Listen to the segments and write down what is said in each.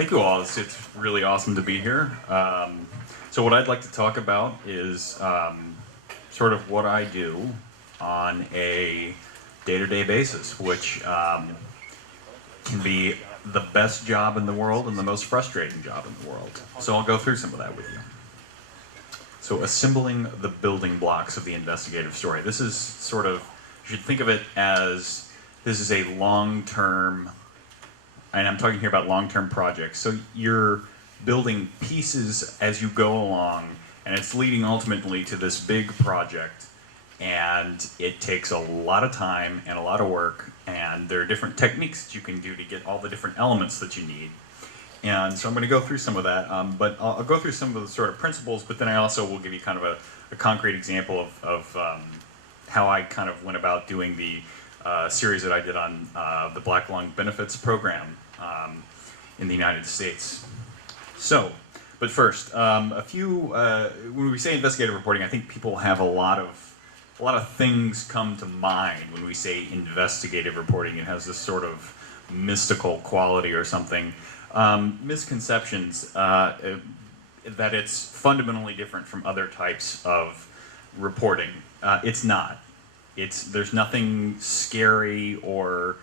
Thank you all. It's really awesome to be here. So what I'd like to talk about is sort of what I do on a day-to-day basis, which can be the best job in the world and the most frustrating job in the world. So I'll go through some of that with you. So assembling the building blocks of the investigative story. This is sort of, you should think of it as, this is a long-term, and I'm talking here about long-term projects. So you're building pieces as you go along, and it's leading ultimately to this big project. And it takes a lot of time and a lot of work, and there are different techniques that you can do to get all the different elements that you need. And so I'm going to go through some of that, but I'll go through some of the sort of principles, but then I also will give you kind of a concrete example of how I kind of went about doing the series that I did on the Black Lung Benefits Program in the United States. So, but first, a few, when we say investigative reporting, I think people have a lot of things come to mind when we say investigative reporting. It has this sort of mystical quality or something. Misconceptions that it's fundamentally different from other types of reporting. It's not. There's nothing scary, or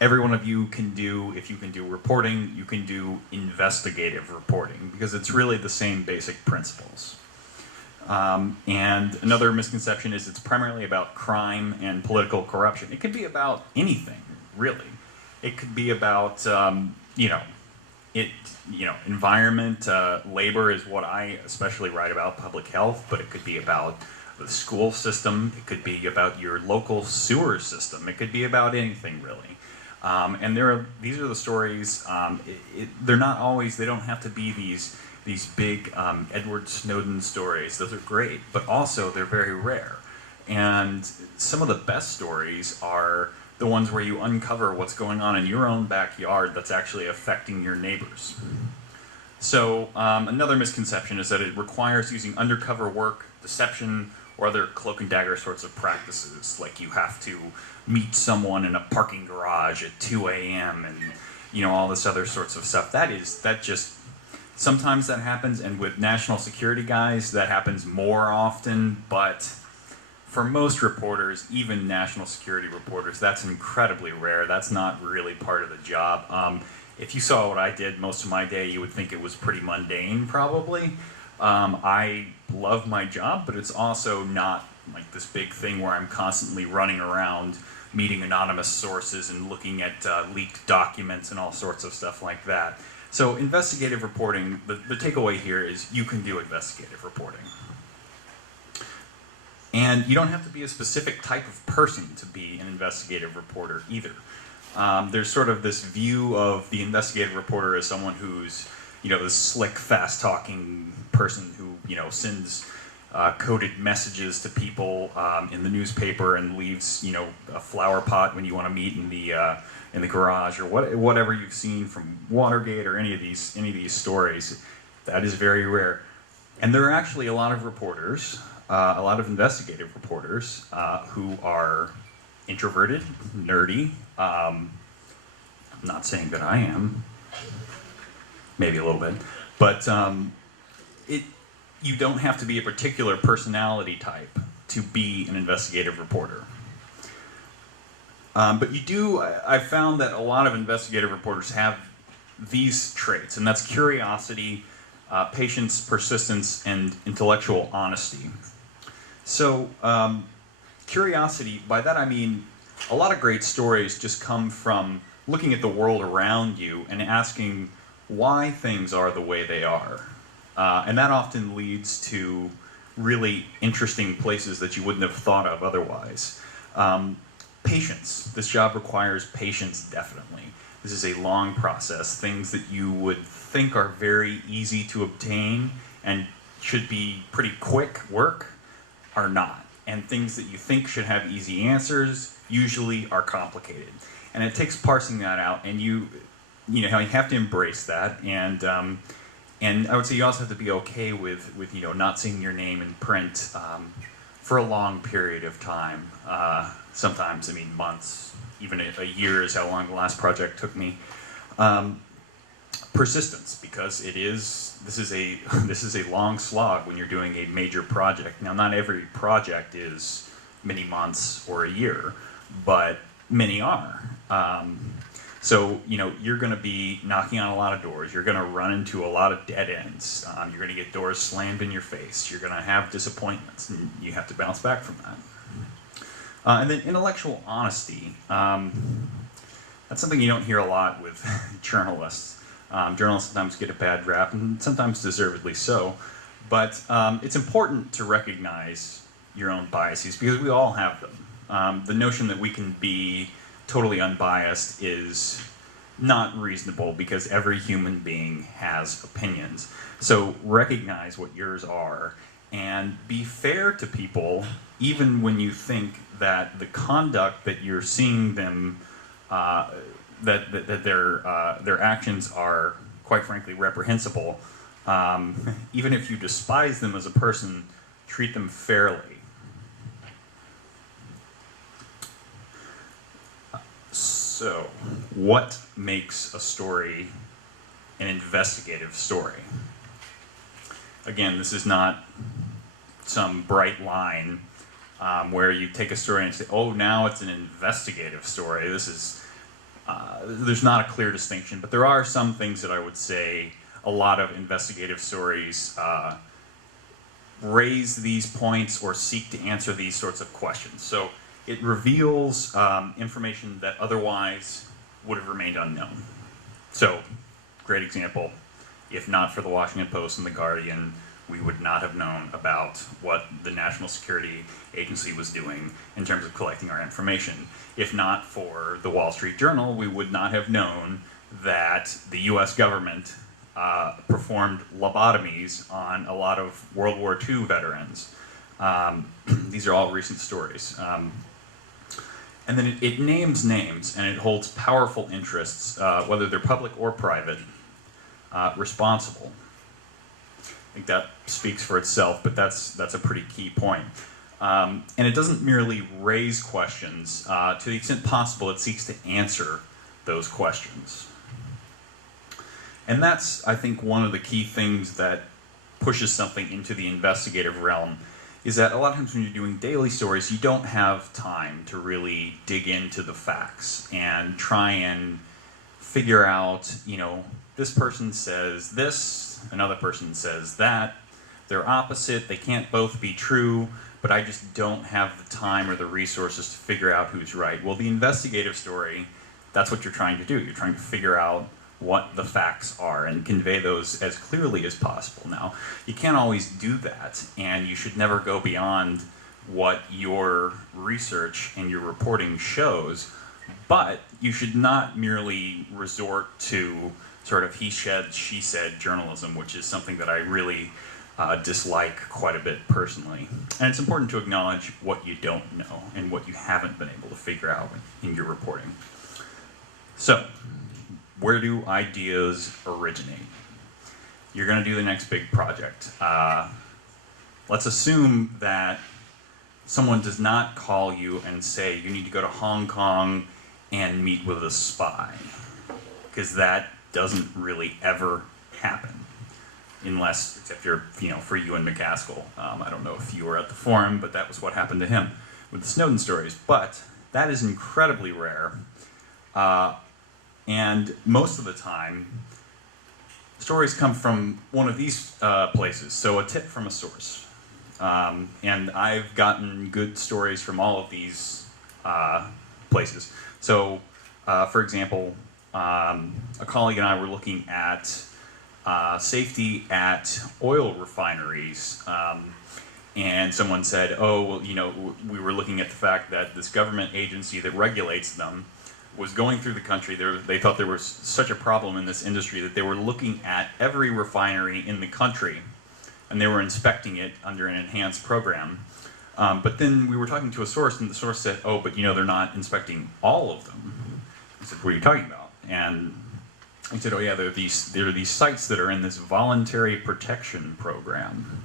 every one of you can do, if you can do reporting, you can do investigative reporting, because it's really the same basic principles. And another misconception is it's primarily about crime and political corruption. It could be about anything, really. It could be about, environment, labor is what I especially write about, public health, but it could be about the school system. It could be about your local sewer system. It could be about anything, really. And these are the stories. They're not always. They don't have to be these big Edward Snowden stories. Those are great, but also they're very rare. And some of the best stories are the ones where you uncover what's going on in your own backyard that's actually affecting your neighbors. So another misconception is that it requires using undercover work, deception, or other cloak and dagger sorts of practices. Like you have to meet someone in a parking garage at 2 a.m. and all this other sorts of stuff. Sometimes that happens, and with national security guys, that happens more often, but for most reporters, even national security reporters, that's incredibly rare. That's not really part of the job. If you saw what I did most of my day, you would think it was pretty mundane, probably. I love my job, but it's also not like this big thing where I'm constantly running around meeting anonymous sources and looking at leaked documents and all sorts of stuff like that. So investigative reporting, the takeaway here is you can do investigative reporting. And you don't have to be a specific type of person to be an investigative reporter either. There's sort of this view of the investigative reporter as someone who's, this slick, fast-talking person who, sends coded messages to people in the newspaper and leaves, a flower pot when you want to meet in the garage, or whatever you've seen from Watergate or any of these stories. That is very rare. And there are actually a lot of reporters, a lot of investigative reporters who are introverted, nerdy. I'm not saying that I am. Maybe a little bit. But you don't have to be a particular personality type to be an investigative reporter. But you do, I've found that a lot of investigative reporters have these traits, and that's curiosity, patience, persistence, and intellectual honesty. So, curiosity, by that I mean a lot of great stories just come from looking at the world around you and asking why things are the way they are. And that often leads to really interesting places that you wouldn't have thought of otherwise. Patience. This job requires patience, definitely. This is a long process. Things that you would think are very easy to obtain and should be pretty quick work are not. And things that you think should have easy answers usually are complicated. And it takes parsing that out, and you have to embrace that. And I would say you also have to be okay with not seeing your name in print for a long period of time. Sometimes, months, even a year is how long the last project took me. persistence, because this is a long slog when you're doing a major project. Now, not every project is many months or a year, but many are. So, you're going to be knocking on a lot of doors. You're going to run into a lot of dead ends. You're going to get doors slammed in your face. You're going to have disappointments, and you have to bounce back from that. And then intellectual honesty. That's something you don't hear a lot with journalists. Journalists sometimes get a bad rap, and sometimes deservedly so. But it's important to recognize your own biases, because we all have them. The notion that we can be totally unbiased is not reasonable, because every human being has opinions. So recognize what yours are, and be fair to people, even when you think that the conduct that you're seeing them, that their actions are, quite frankly, reprehensible. Even if you despise them as a person, treat them fairly. So, what makes a story an investigative story? Again, this is not some bright line where you take a story and say, oh, now it's an investigative story. There's not a clear distinction, but there are some things that I would say a lot of investigative stories raise these points or seek to answer these sorts of questions. So it reveals information that otherwise would have remained unknown. So, great example, if not for the Washington Post and the Guardian, we would not have known about what the National Security Agency was doing in terms of collecting our information. If not for the Wall Street Journal, we would not have known that the US government performed lobotomies on a lot of World War II veterans. These are all recent stories. And then it names names, and it holds powerful interests, whether they're public or private, responsible. I think that speaks for itself, but that's a pretty key point. And it doesn't merely raise questions. To the extent possible, it seeks to answer those questions. And that's, I think, one of the key things that pushes something into the investigative realm, is that a lot of times when you're doing daily stories, you don't have time to really dig into the facts and try and figure out, this person says this, another person says that, they're opposite, they can't both be true, but I just don't have the time or the resources to figure out who's right. Well, the investigative story, that's what you're trying to do. You're trying to figure out what the facts are and convey those as clearly as possible. Now, you can't always do that, and you should never go beyond what your research and your reporting shows, but you should not merely resort to sort of he said, she said journalism, which is something that I really dislike quite a bit personally. And it's important to acknowledge what you don't know and what you haven't been able to figure out in your reporting. So, where do ideas originate? You're going to do the next big project. Let's assume that someone does not call you and say you need to go to Hong Kong and meet with a spy, because that doesn't really ever happen, except for Ewan McCaskill. I don't know if you were at the forum, but that was what happened to him with the Snowden stories. But that is incredibly rare. And most of the time, stories come from one of these places. So a tip from a source. And I've gotten good stories from all of these places. So, for example, a colleague and I were looking at safety at oil refineries. And someone said, oh, well, we were looking at the fact that this government agency that regulates them was going through the country. They thought there was such a problem in this industry that they were looking at every refinery in the country, and they were inspecting it under an enhanced program. But then we were talking to a source, and the source said, oh, but they're not inspecting all of them. I said, what are you talking about? And he said, oh yeah, there are these sites that are in this voluntary protection program.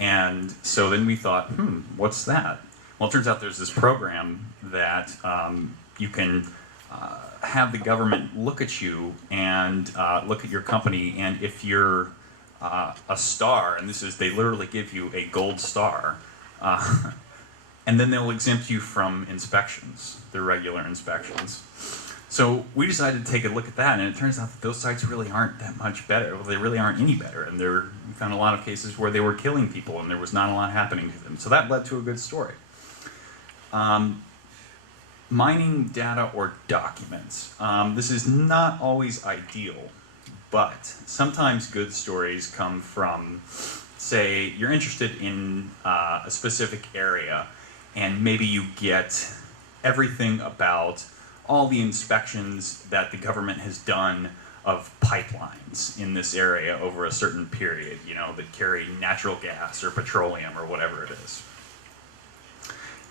And so then we thought, what's that? Well, it turns out there's this program that you can have the government look at you and look at your company, and if you're a star, and they literally give you a gold star, and then they'll exempt you from inspections, the regular inspections. So we decided to take a look at that, and it turns out that those sites really aren't that much better. Well, they really aren't any better, and we found a lot of cases where they were killing people and there was not a lot happening to them. So that led to a good story. Mining data or documents. This is not always ideal, but sometimes good stories come from, say, you're interested in a specific area, and maybe you get everything about all the inspections that the government has done of pipelines in this area over a certain period, that carry natural gas or petroleum or whatever it is.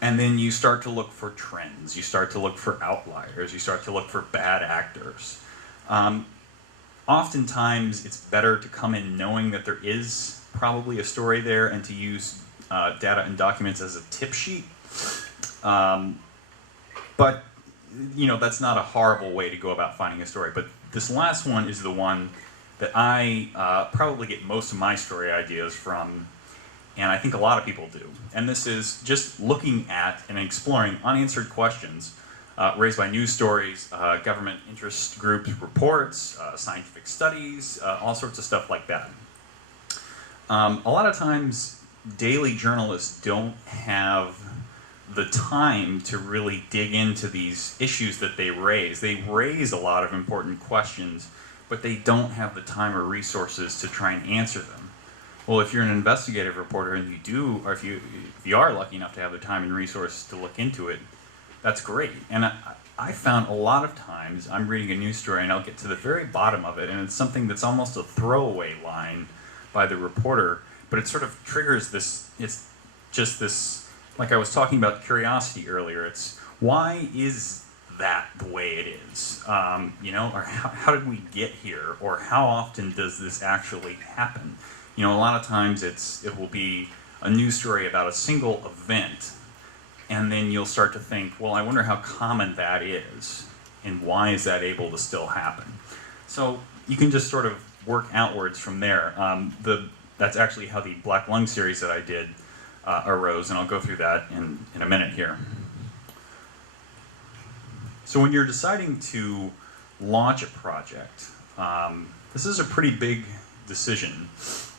And then you start to look for trends, you start to look for outliers, you start to look for bad actors. Oftentimes it's better to come in knowing that there is probably a story there and to use data and documents as a tip sheet. But that's not a horrible way to go about finding a story. But this last one is the one that I probably get most of my story ideas from, and I think a lot of people do. And this is just looking at and exploring unanswered questions raised by news stories, government interest groups reports, scientific studies, all sorts of stuff like that. A lot of times, daily journalists don't have the time to really dig into these issues that they raise. They raise a lot of important questions, but they don't have the time or resources to try and answer them. Well, if you're an investigative reporter and you do, or if you are lucky enough to have the time and resources to look into it, that's great. And I found a lot of times I'm reading a news story and I'll get to the very bottom of it, and it's something that's almost a throwaway line by the reporter, but it sort of triggers this, it's just this, like I was talking about curiosity earlier, it's why is that the way it is? Or how did we get here? Or how often does this actually happen? A lot of times it will be a news story about a single event, and then you'll start to think, well, I wonder how common that is, and why is that able to still happen? So you can just sort of work outwards from there. That's actually how the Black Lung series that I did arose, and I'll go through that in a minute here. So when you're deciding to launch a project, this is a pretty big decision.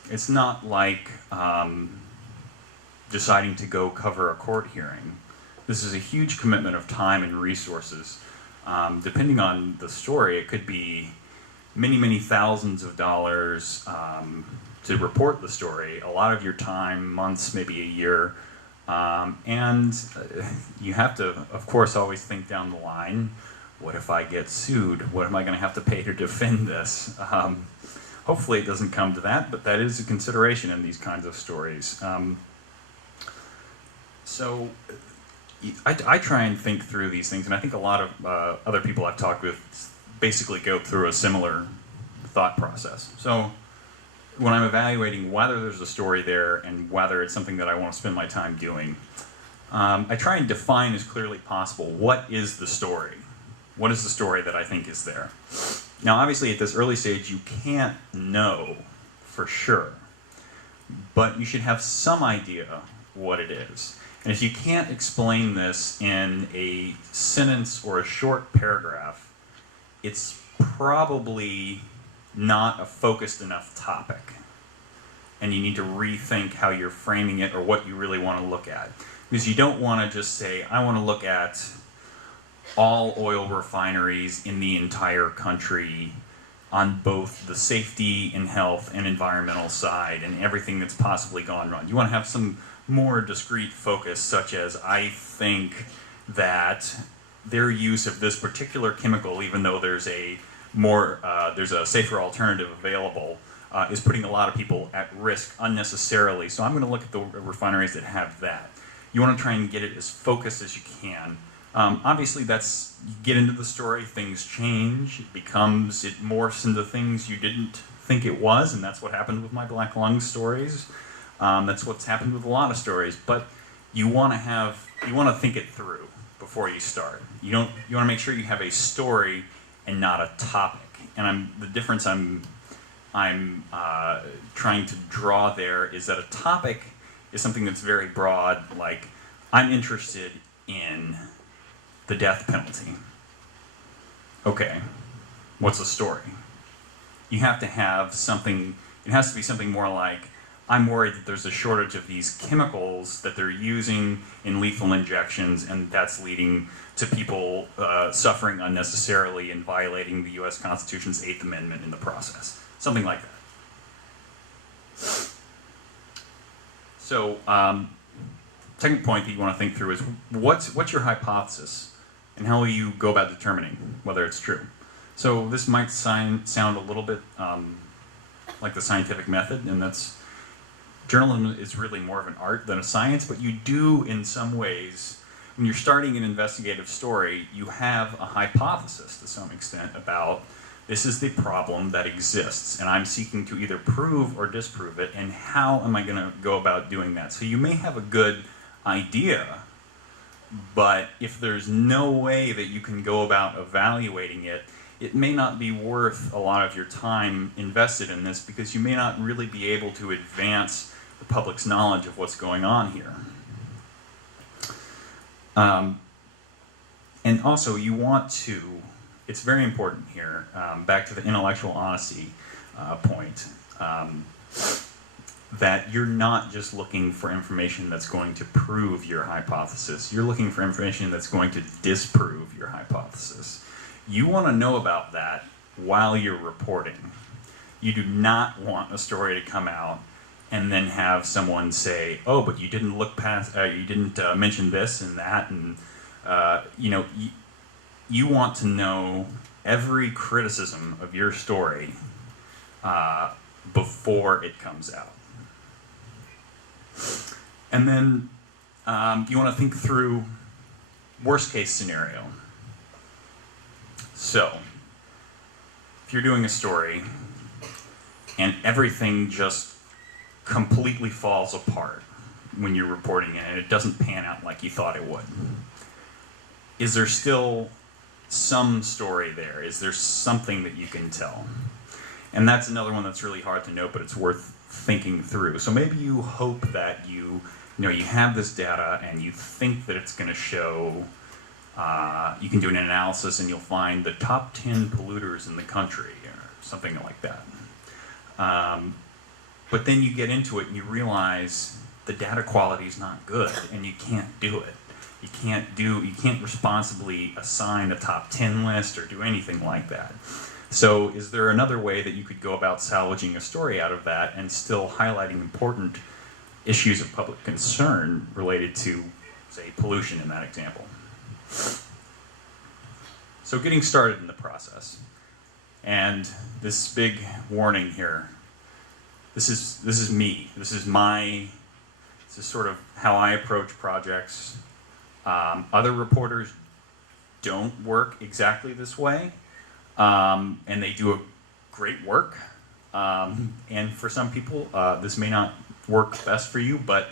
It's not like deciding to go cover a court hearing. This is a huge commitment of time and resources. Depending on the story, it could be many, many thousands of dollars to report the story, a lot of your time, months, maybe a year, and you have to, of course, always think down the line, what if I get sued? What am I going to have to pay to defend this? Hopefully it doesn't come to that, but that is a consideration in these kinds of stories. So I try and think through these things, and I think a lot of other people I've talked with basically go through a similar thought process. So when I'm evaluating whether there's a story there and whether it's something that I want to spend my time doing, I try and define as clearly possible what is the story. What is the story that I think is there? Now, obviously, at this early stage, you can't know for sure, but you should have some idea what it is. And if you can't explain this in a sentence or a short paragraph, it's probably not a focused enough topic. And you need to rethink how you're framing it or what you really want to look at. Because you don't want to just say, I want to look at all oil refineries in the entire country on both the safety and health and environmental side and everything that's possibly gone wrong. You want to have some more discrete focus, such as, I think that their use of this particular chemical, even though there's a safer alternative available, is putting a lot of people at risk unnecessarily. So I'm going to look at the refineries that have that. You want to try and get it as focused as you can. Obviously, you get into the story, things change, it morphs into things you didn't think it was, and that's what happened with my Black Lung stories. That's what's happened with a lot of stories. But you want to think it through before you start. You want to make sure you have a story and not a topic. And the difference I'm trying to draw there is that a topic is something that's very broad, like I'm interested in the death penalty. Okay, what's the story? You have to have something, it has to be something more like, I'm worried that there's a shortage of these chemicals that they're using in lethal injections, and that's leading to people suffering unnecessarily and violating the US Constitution's 8th Amendment in the process. Something like that. So, second point that you want to think through is what's your hypothesis, and how will you go about determining whether it's true? So this might sound a little bit like the scientific method, and that's journalism is really more of an art than a science, but you do in some ways, when you're starting an investigative story, you have a hypothesis to some extent about this is the problem that exists, and I'm seeking to either prove or disprove it, and how am I going to go about doing that? So you may have a good idea, but if there's no way that you can go about evaluating it, it may not be worth a lot of your time invested in this, because you may not really be able to advance the public's knowledge of what's going on here. And also, you want to, it's very important here, back to the intellectual honesty point, that you're not just looking for information that's going to prove your hypothesis. You're looking for information that's going to disprove your hypothesis. You want to know about that while you're reporting. You do not want a story to come out and then have someone say, "Oh, but you didn't look past, you didn't mention this and that," and you want to know every criticism of your story before it comes out. And then you want to think through worst case scenario. So, if you're doing a story and everything just completely falls apart when you're reporting it and it doesn't pan out like you thought it would, is there still some story there? Is there something that you can tell? And that's another one that's really hard to know, but it's worth thinking through. So maybe you hope that you have this data and you think that it's going to show, you can do an analysis and you'll find the top 10 polluters in the country or something like that. But then you get into it and you realize the data quality is not good and you can't do it. You can't responsibly assign a top 10 list or do anything like that. So is there another way that you could go about salvaging a story out of that and still highlighting important issues of public concern related to, say, pollution in that example? So getting started in the process. And this big warning here. This is me. This is sort of how I approach projects. Other reporters don't work exactly this way, and they do a great work. And for some people, this may not work best for you, but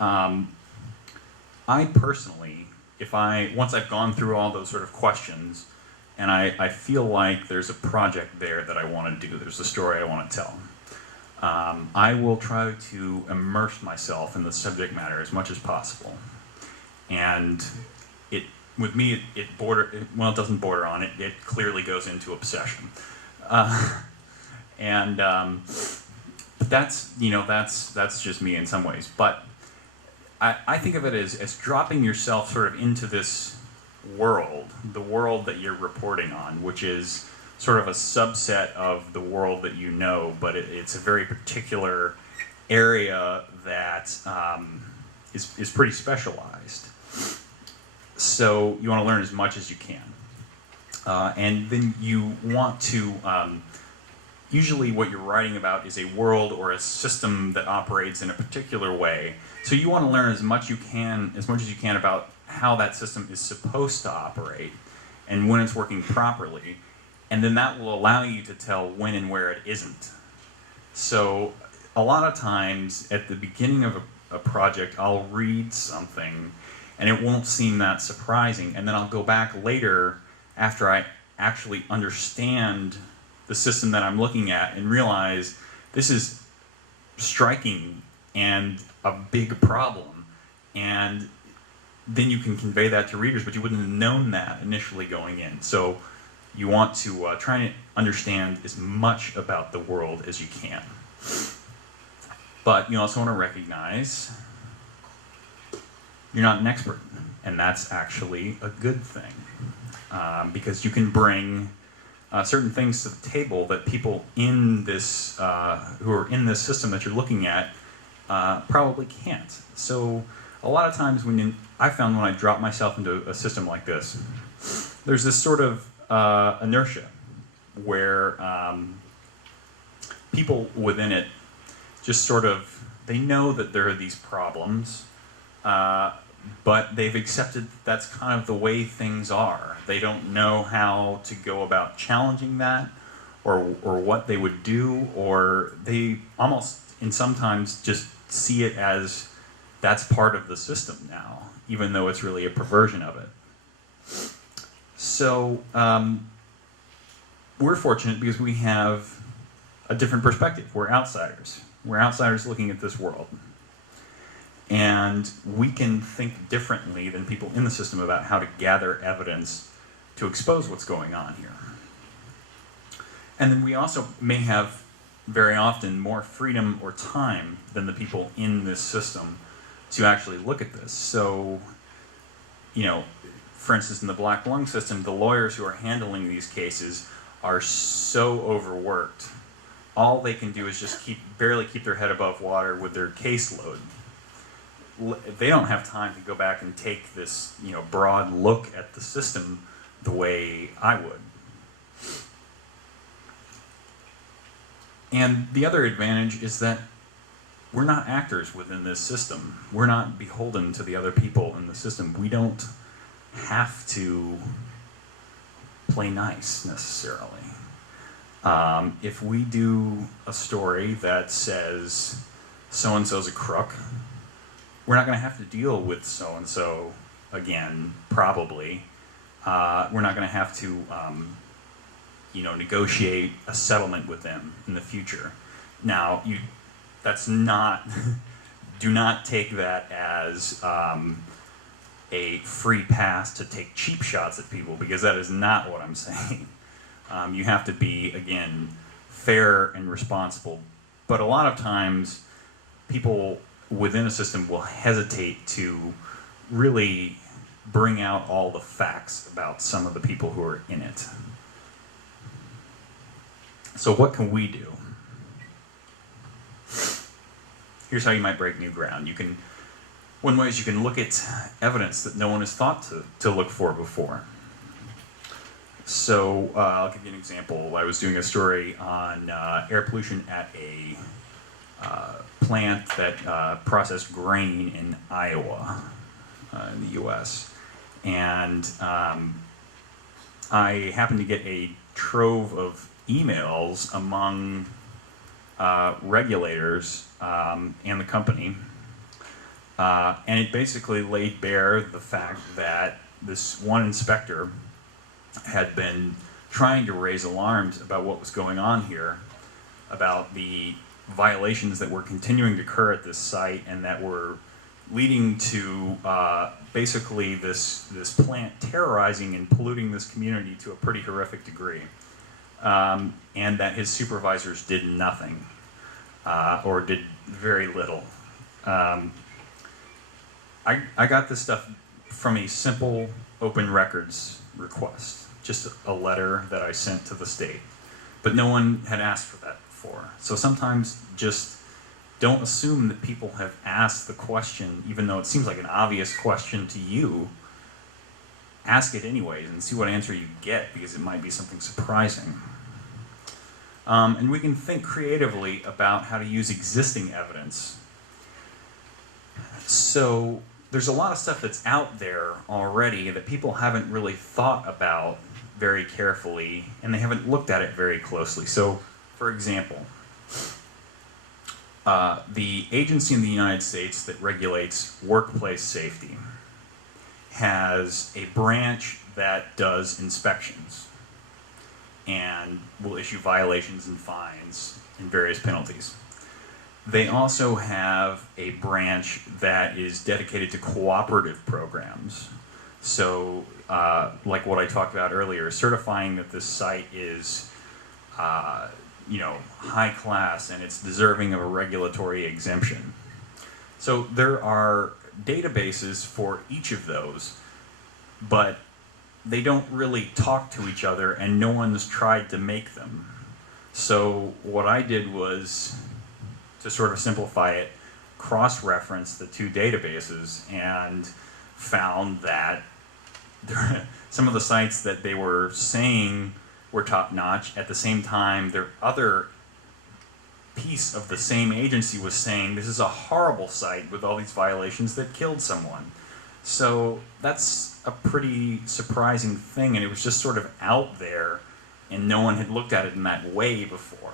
I personally, once I've gone through all those sort of questions, and I feel like there's a project there that I want to do, there's a story I want to tell, I will try to immerse myself in the subject matter as much as possible. And with me, it doesn't border on it. It clearly goes into obsession. But that's just me in some ways. But I think of it as dropping yourself sort of into this world, the world that you're reporting on, which is sort of a subset of the world that you know, but it's a very particular area that is pretty specialized. So you want to learn as much as you can. And then you want to, usually what you're writing about is a world or a system that operates in a particular way. So you want to learn as much as you can about how that system is supposed to operate and when it's working properly. And then that will allow you to tell when and where it isn't. So a lot of times at the beginning of a project, I'll read something And it won't seem that surprising. And then I'll go back later after I actually understand the system that I'm looking at and realize this is striking and a big problem. And then you can convey that to readers, but you wouldn't have known that initially going in. So you want to try and understand as much about the world as you can. But you also want to recognize you're not an expert, and that's actually a good thing, because you can bring certain things to the table that people in this, who are in this system that you're looking at, probably can't. So a lot of times I found when I drop myself into a system like this, there's this sort of inertia where people within it just sort of, they know that there are these problems, but they've accepted that's kind of the way things are. They don't know how to go about challenging that, or what they would do, or they almost, and sometimes just see it as that's part of the system now, even though it's really a perversion of it. So we're fortunate because we have a different perspective. We're outsiders. We're outsiders looking at this world. And we can think differently than people in the system about how to gather evidence to expose what's going on here. And then we also may have, very often, more freedom or time than the people in this system to actually look at this. So, you know, for instance, in the black lung system, the lawyers who are handling these cases are so overworked. All they can do is just barely keep their head above water with their caseload. They don't have time to go back and take this, you know, broad look at the system the way I would. And the other advantage is that we're not actors within this system. We're not beholden to the other people in the system. We don't have to play nice necessarily. If we do a story that says so-and-so's a crook, we're not going to have to deal with so-and-so again, probably. We're not going to have to, negotiate a settlement with them in the future. Now, that's not, do not take that as a free pass to take cheap shots at people, because that is not what I'm saying. You have to be, again, fair and responsible. But a lot of times, people within a system will hesitate to really bring out all the facts about some of the people who are in it. So what can we do? Here's how you might break new ground. One way is you can look at evidence that no one has thought to look for before. So I'll give you an example. I was doing a story on air pollution at a plant that processed grain in Iowa, in the US. And I happened to get a trove of emails among regulators and the company. And it basically laid bare the fact that this one inspector had been trying to raise alarms about what was going on here, about the violations that were continuing to occur at this site and that were leading to basically this plant terrorizing and polluting this community to a pretty horrific degree. And that his supervisors did nothing, or did very little. I got this stuff from a simple open records request, just a letter that I sent to the state. But no one had asked for that before. So sometimes just don't assume that people have asked the question, even though it seems like an obvious question to you. Ask it anyways and see what answer you get, because it might be something surprising. And we can think creatively about how to use existing evidence. So there's a lot of stuff that's out there already that people haven't really thought about very carefully, and they haven't looked at it very closely. So, for example, the agency in the United States that regulates workplace safety has a branch that does inspections and will issue violations and fines and various penalties. They also have a branch that is dedicated to cooperative programs. So, like what I talked about earlier, certifying that this site is, high class and it's deserving of a regulatory exemption. So there are databases for each of those, but they don't really talk to each other and no one's tried to make them. So what I did was, to sort of simplify it, cross-reference the two databases and found that some of the sites that they were saying were top-notch, at the same time their other piece of the same agency was saying this is a horrible site with all these violations that killed someone. So that's a pretty surprising thing, and it was just sort of out there and no one had looked at it in that way before.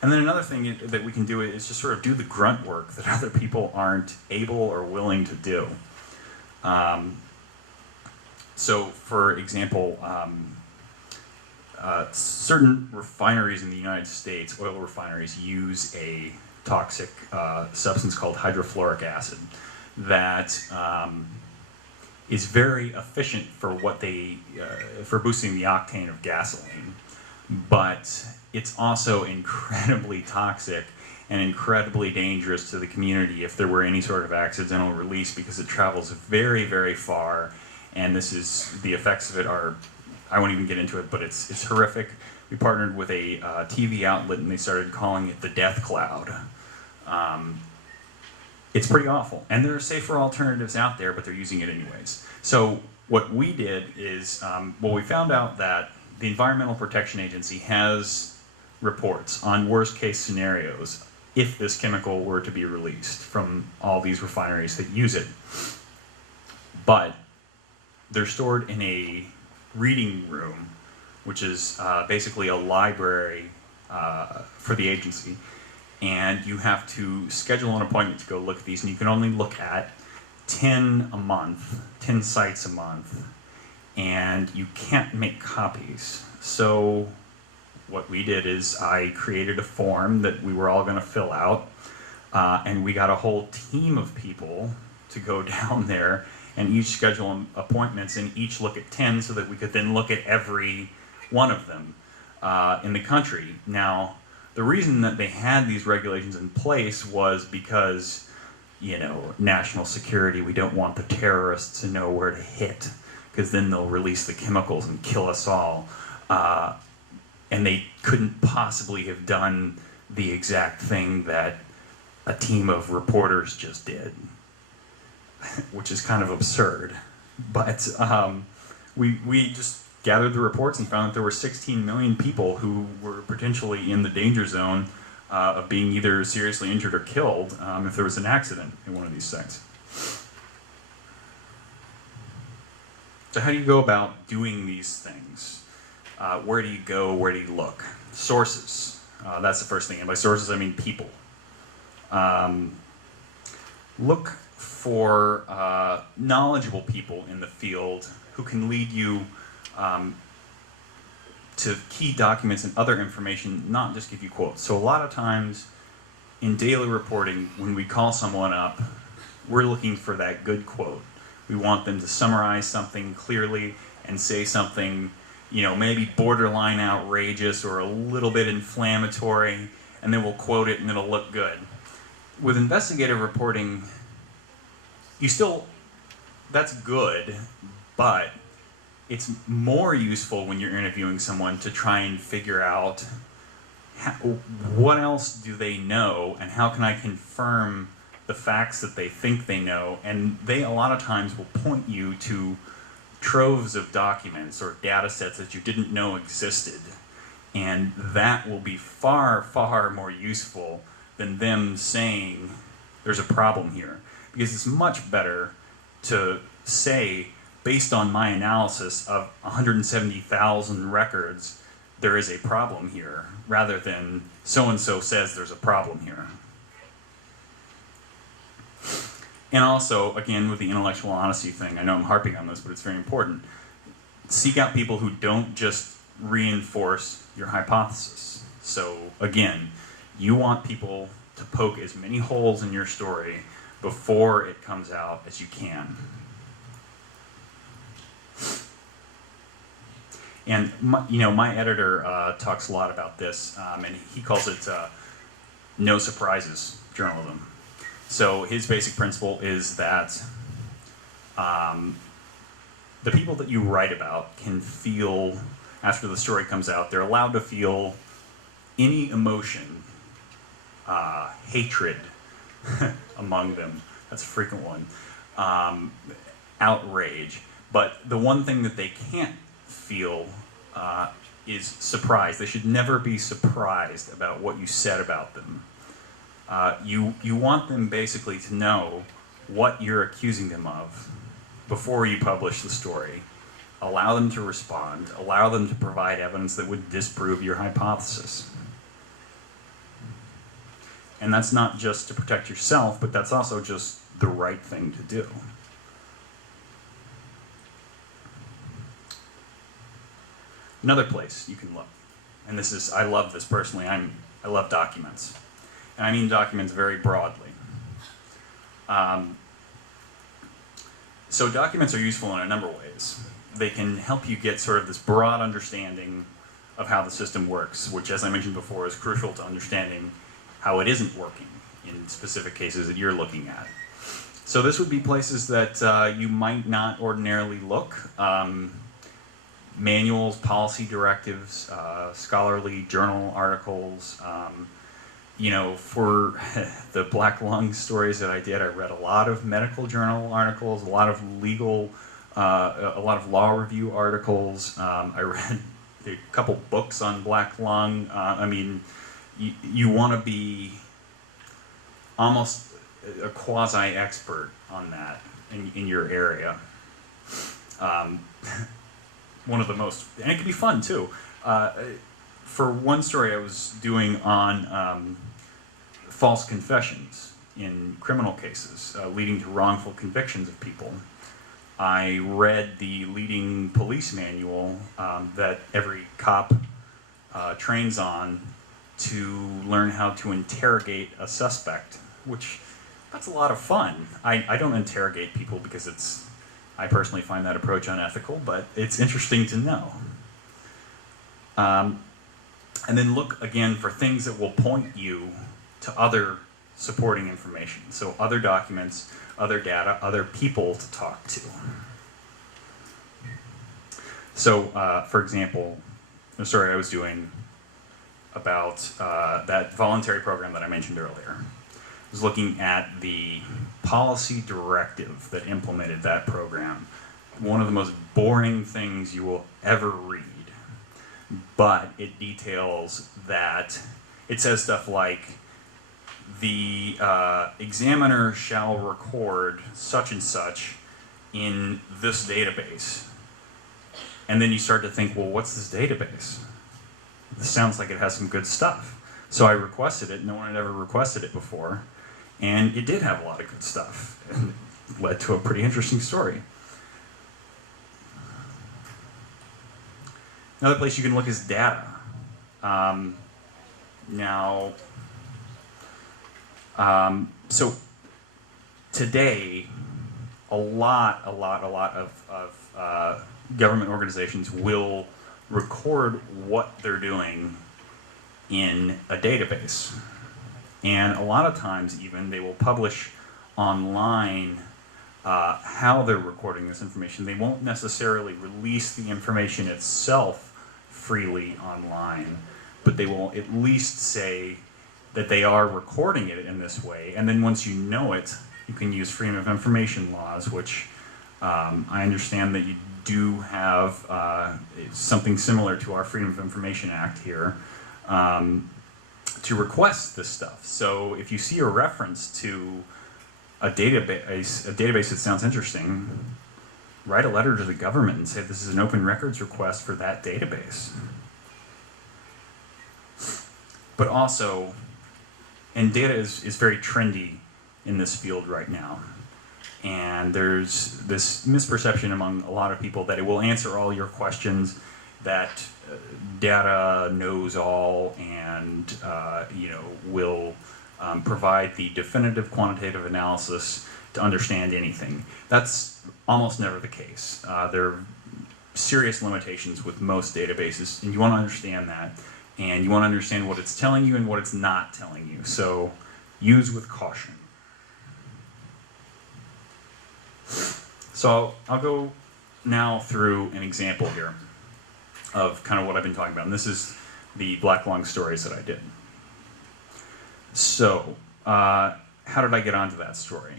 And then another thing that we can do is just sort of do the grunt work that other people aren't able or willing to do. So for example, certain refineries in the United States, oil refineries, use a toxic substance called hydrofluoric acid that is very efficient for what they, for boosting the octane of gasoline. But it's also incredibly toxic and incredibly dangerous to the community if there were any sort of accidental release, because it travels very, very far, and this is, the effects of it are, I won't even get into it, but it's horrific. We partnered with a TV outlet and they started calling it the death cloud. It's pretty awful, and there are safer alternatives out there, but they're using it anyways. So what we did is, we found out that the Environmental Protection Agency has reports on worst case scenarios if this chemical were to be released from all these refineries that use it. But they're stored in a reading room, which is basically a library for the agency. And you have to schedule an appointment to go look at these, and you can only look at 10 a month, 10 sites a month, and you can't make copies. So what we did is I created a form that we were all going to fill out, and we got a whole team of people to go down there and each schedule appointments and each look at 10 so that we could then look at every one of them in the country. Now, the reason that they had these regulations in place was because, national security, we don't want the terrorists to know where to hit, because then they'll release the chemicals and kill us all. And they couldn't possibly have done the exact thing that a team of reporters just did, which is kind of absurd. But we just gathered the reports and found that there were 16 million people who were potentially in the danger zone of being either seriously injured or killed if there was an accident in one of these sites. So how do you go about doing these things? Where do you go? Where do you look? Sources. That's the first thing. And by sources, I mean people. Look for knowledgeable people in the field who can lead you to key documents and other information, not just give you quotes. So a lot of times in daily reporting, when we call someone up, we're looking for that good quote. We want them to summarize something clearly and say something, maybe borderline outrageous or a little bit inflammatory, and then we'll quote it and it'll look good. With investigative reporting, that's good, but it's more useful when you're interviewing someone to try and figure out what else do they know and how can I confirm the facts that they think they know. And they a lot of times will point you to troves of documents or data sets that you didn't know existed, and that will be far, far more useful than them saying there's a problem here, because it's much better to say, based on my analysis of 170,000 records, there is a problem here, rather than so-and-so says there's a problem here. And also, again, with the intellectual honesty thing, I know I'm harping on this, but it's very important. Seek out people who don't just reinforce your hypothesis. So, again, you want people to poke as many holes in your story before it comes out as you can. And my editor talks a lot about this, and he calls it no surprises journalism. So his basic principle is that the people that you write about can feel, after the story comes out, they're allowed to feel any emotion, hatred among them. That's a frequent one. Outrage. But the one thing that they can't feel is surprise. They should never be surprised about what you said about them. You want them basically to know what you're accusing them of before you publish the story. Allow them to respond. Allow them to provide evidence that would disprove your hypothesis. And that's not just to protect yourself, but that's also just the right thing to do. Another place you can look, and this is, I love this personally, I love documents. And I mean documents very broadly. So documents are useful in a number of ways. They can help you get sort of this broad understanding of how the system works, which, as I mentioned before, is crucial to understanding how it isn't working in specific cases that you're looking at. So this would be places that you might not ordinarily look. Manuals, policy directives, scholarly journal articles. For the black lung stories that I did, I read a lot of medical journal articles, a lot of legal, a lot of law review articles. I read a couple books on black lung. You want to be almost a quasi-expert on that in your area. One of the most, and it can be fun too. For one story I was doing on false confessions in criminal cases, leading to wrongful convictions of people, I read the leading police manual that every cop trains on to learn how to interrogate a suspect, which that's a lot of fun. I don't interrogate people because I personally find that approach unethical, but it's interesting to know. And then look again for things that will point you to other supporting information. So other documents, other data, other people to talk to. So, for example, the story I was doing about that voluntary program that I mentioned earlier was looking at the policy directive that implemented that program. One of the most boring things you will ever read, but it details that, it says stuff like, the examiner shall record such and such in this database. And then you start to think, well, what's this database? This sounds like it has some good stuff. So I requested it. No one had ever requested it before. And it did have a lot of good stuff. And it led to a pretty interesting story. Another place you can look is data. So today, a lot of government organizations will record what they're doing in a database. And a lot of times even they will publish online how they're recording this information. They won't necessarily release the information itself freely online, but they will at least say that they are recording it in this way. And then once you know it, you can use freedom of information laws, which I understand that you do have something similar to our Freedom of Information Act here, to request this stuff. So if you see a reference to a database that sounds interesting, write a letter to the government and say this is an open records request for that database. But also, and data is very trendy in this field right now. And there's this misperception among a lot of people that it will answer all your questions, that data knows all, and will provide the definitive quantitative analysis to understand anything. That's almost never the case. There are serious limitations with most databases, and you want to understand that, and you want to understand what it's telling you and what it's not telling you. So use with caution. So I'll go now through an example here of kind of what I've been talking about, and this is the black lung stories that I did. So how did I get onto that story?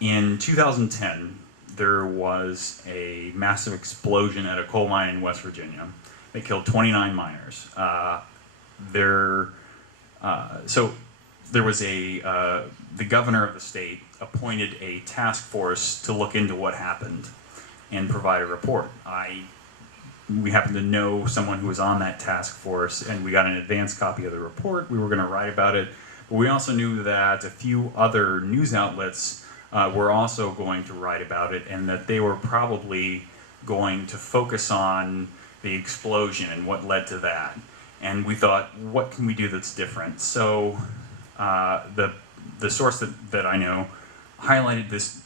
In 2010, there was a massive explosion at a coal mine in West Virginia. It killed 29 miners. So there was the governor of the state appointed a task force to look into what happened and provide a report. We happened to know someone who was on that task force, and we got an advance copy of the report. We were going to write about it, but we also knew that a few other news outlets were also going to write about it, and that they were probably going to focus on the explosion and what led to that. And we thought, what can we do that's different? So the source that I know highlighted this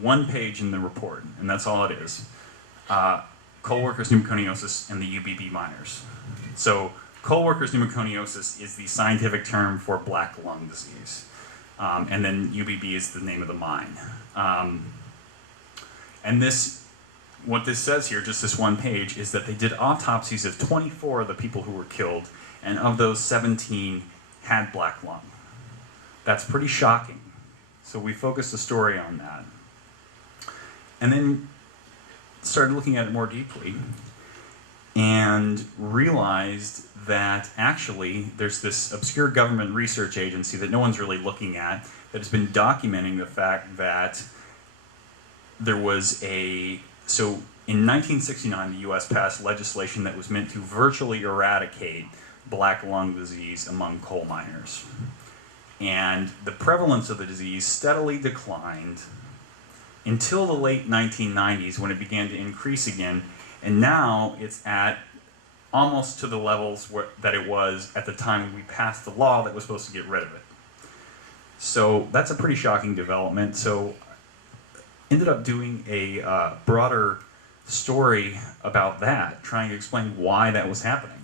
one page in the report, and that's all it is. Coal workers' pneumoconiosis and the UBB miners. So coal workers' pneumoconiosis is the scientific term for black lung disease. And then UBB is the name of the mine. And what this says here, just this one page, is that they did autopsies of 24 of the people who were killed, and of those 17 had black lung. That's pretty shocking. So we focused the story on that. And then started looking at it more deeply and realized that actually there's this obscure government research agency that no one's really looking at that has been documenting the fact that there was so in 1969 the US passed legislation that was meant to virtually eradicate black lung disease among coal miners. And the prevalence of the disease steadily declined until the late 1990s, when it began to increase again, and now it's at almost to the levels that it was at the time we passed the law that was supposed to get rid of it. So that's a pretty shocking development. So ended up doing a broader story about that, trying to explain why that was happening.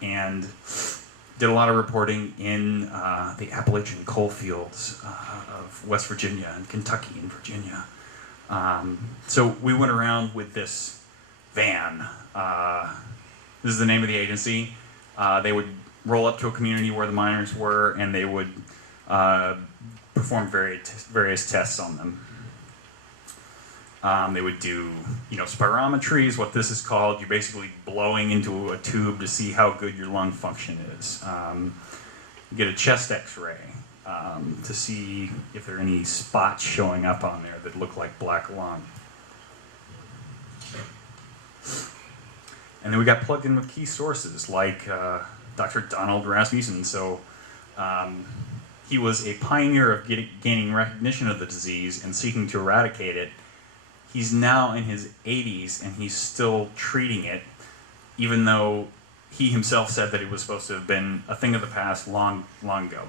And did a lot of reporting in the Appalachian coal fields of West Virginia and Kentucky and Virginia. So we went around with this van. This is the name of the agency. They would roll up to a community where the miners were, and they would perform various tests on them. They would do, spirometries, what this is called. You're basically blowing into a tube to see how good your lung function is. You get a chest x-ray to see if there are any spots showing up on there that look like black lung. And then we got plugged in with key sources like Dr. Donald Rasmussen. So he was a pioneer of gaining recognition of the disease and seeking to eradicate it. He's now in his 80s and he's still treating it, even though he himself said that it was supposed to have been a thing of the past long ago.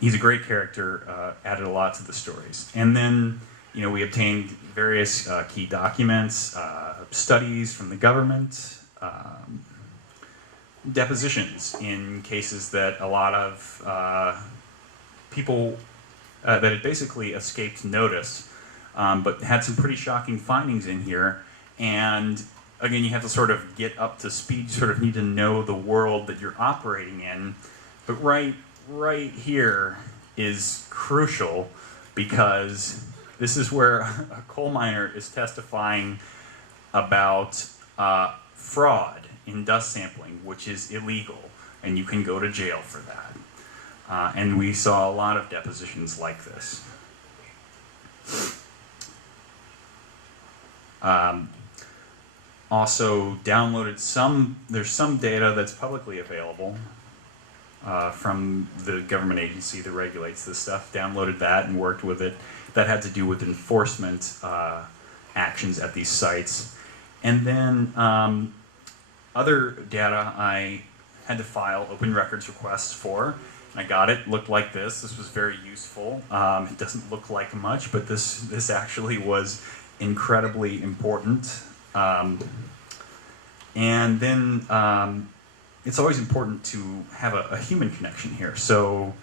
He's a great character, added a lot to the stories. And then, we obtained various key documents, studies from the government, depositions in cases that a lot of people that had basically escaped notice, but had some pretty shocking findings in here. And again, you have to sort of get up to speed. You sort of need to know the world that you're operating in. But right here is crucial, because this is where a coal miner is testifying about fraud in dust sampling, which is illegal, and you can go to jail for that. And we saw a lot of depositions like this. Also downloaded there's some data that's publicly available from the government agency that regulates this stuff, downloaded that and worked with it. That had to do with enforcement actions at these sites. And then other data I had to file open records requests for. I got it. Looked like this. This was very useful. It doesn't look like much, but this actually was incredibly important. And then it's always important to have a human connection here. So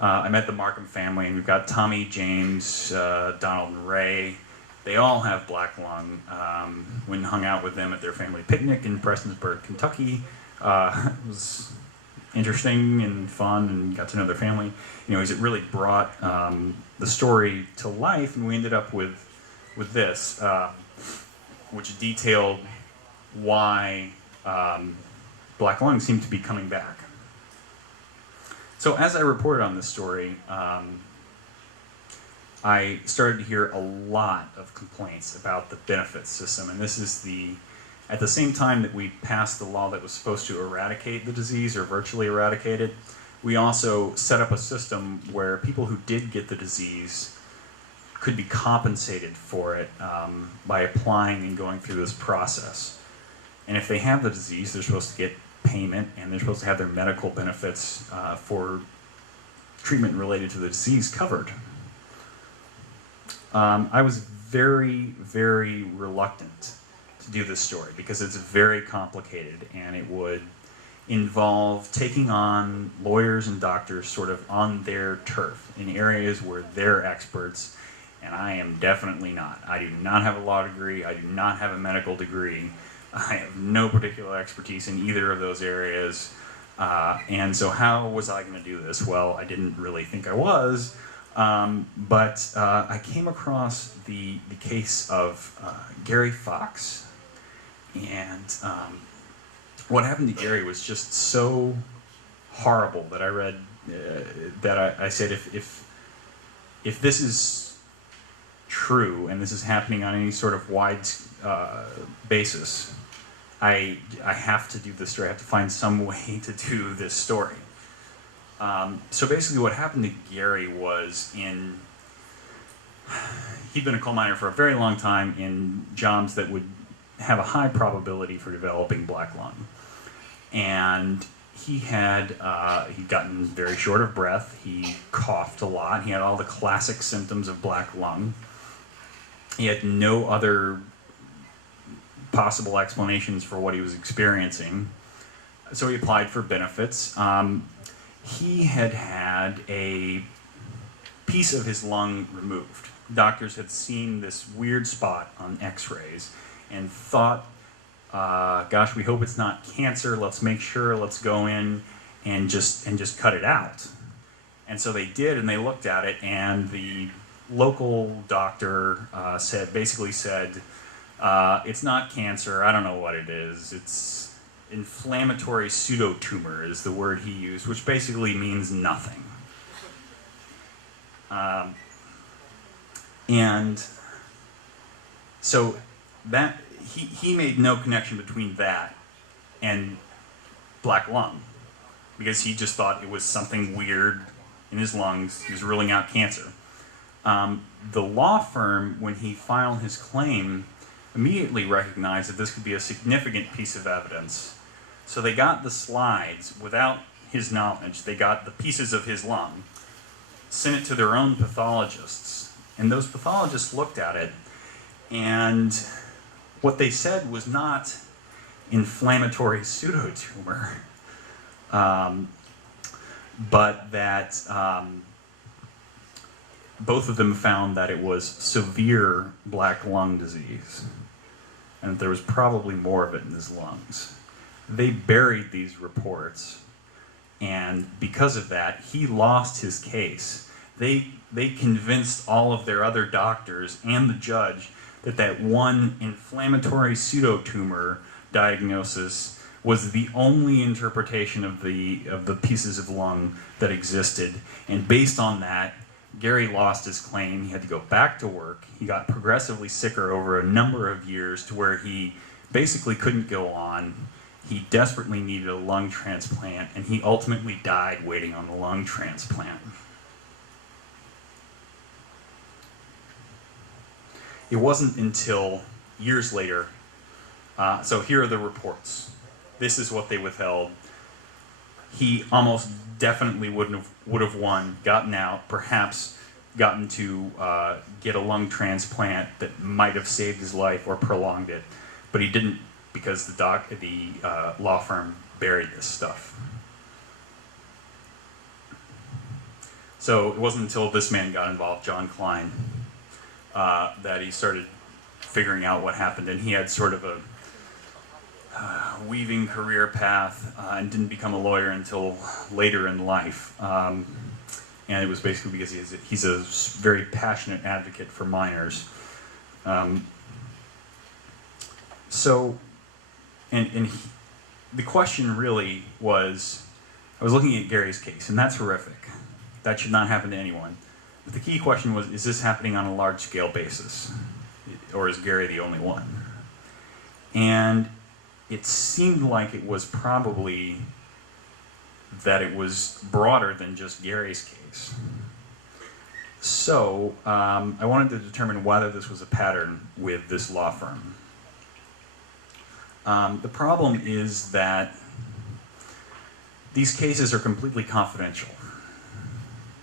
I met the Markham family, and we've got Tommy, James, Donald, and Ray. They all have black lung. When hung out with them at their family picnic in Prestonsburg, Kentucky, it was interesting and fun, and got to know their family. It really brought the story to life, and we ended up with this, which detailed why black lung seemed to be coming back. So as I reported on this story, I started to hear a lot of complaints about the benefits system, and this is at the same time that we passed the law that was supposed to eradicate the disease or virtually eradicate it, we also set up a system where people who did get the disease could be compensated for it by applying and going through this process. And if they have the disease, they're supposed to get payment, and they're supposed to have their medical benefits for treatment related to the disease covered. I was very, very reluctant to do this story because it's very complicated, and it would involve taking on lawyers and doctors sort of on their turf in areas where they're experts, and I am definitely not. I do not have a law degree. I do not have a medical degree. I have no particular expertise in either of those areas. And so how was I going to do this? Well, I didn't really think I was. But I came across the case of Gary Fox. And what happened to Gary was just so horrible that I read, that I said, if this is true and this is happening on any sort of wide basis, I have to do this story. I have to find some way to do this story. So basically what happened to Gary was he'd been a coal miner for a very long time in jobs that would have a high probability for developing black lung. And he'd gotten very short of breath, he coughed a lot, he had all the classic symptoms of black lung. He had no other possible explanations for what he was experiencing. So he applied for benefits. He had a piece of his lung removed. Doctors had seen this weird spot on x-rays and thought, gosh, we hope it's not cancer, let's make sure, let's go in and just cut it out. And so they did, and they looked at it, and the local doctor basically said, it's not cancer, I don't know what it is, it's inflammatory pseudotumor is the word he used, which basically means nothing. And so that he made no connection between that and black lung, because he just thought it was something weird in his lungs. He was ruling out cancer. The law firm, when he filed his claim, immediately recognized that this could be a significant piece of evidence. So they got the slides without his knowledge. They got the pieces of his lung, sent it to their own pathologists, and those pathologists looked at it, and what they said was not inflammatory pseudotumor, but that both of them found that it was severe black lung disease, and that there was probably more of it in his lungs. They buried these reports, and because of that, he lost his case. They convinced all of their other doctors and the judge that one inflammatory pseudotumor diagnosis was the only interpretation of the pieces of lung that existed, and based on that, Gary lost his claim. He had to go back to work. He got progressively sicker over a number of years to where he basically couldn't go on, He desperately needed a lung transplant, and he ultimately died waiting on the lung transplant. It wasn't until years later, so here are the reports. This is what they withheld. He almost definitely would have won, gotten out, perhaps gotten to get a lung transplant that might have saved his life or prolonged it, but he didn't because the law firm buried this stuff. So it wasn't until this man got involved, John Klein, that he started figuring out what happened, and he had sort of a weaving career path and didn't become a lawyer until later in life. And it was basically because he's a very passionate advocate for minors. The question really was, I was looking at Gary's case, and that's horrific. That should not happen to anyone. But the key question was, is this happening on a large-scale basis? Or is Gary the only one? And it seemed like it was probably that it was broader than just Gary's case. So I wanted to determine whether this was a pattern with this law firm. The problem is that these cases are completely confidential.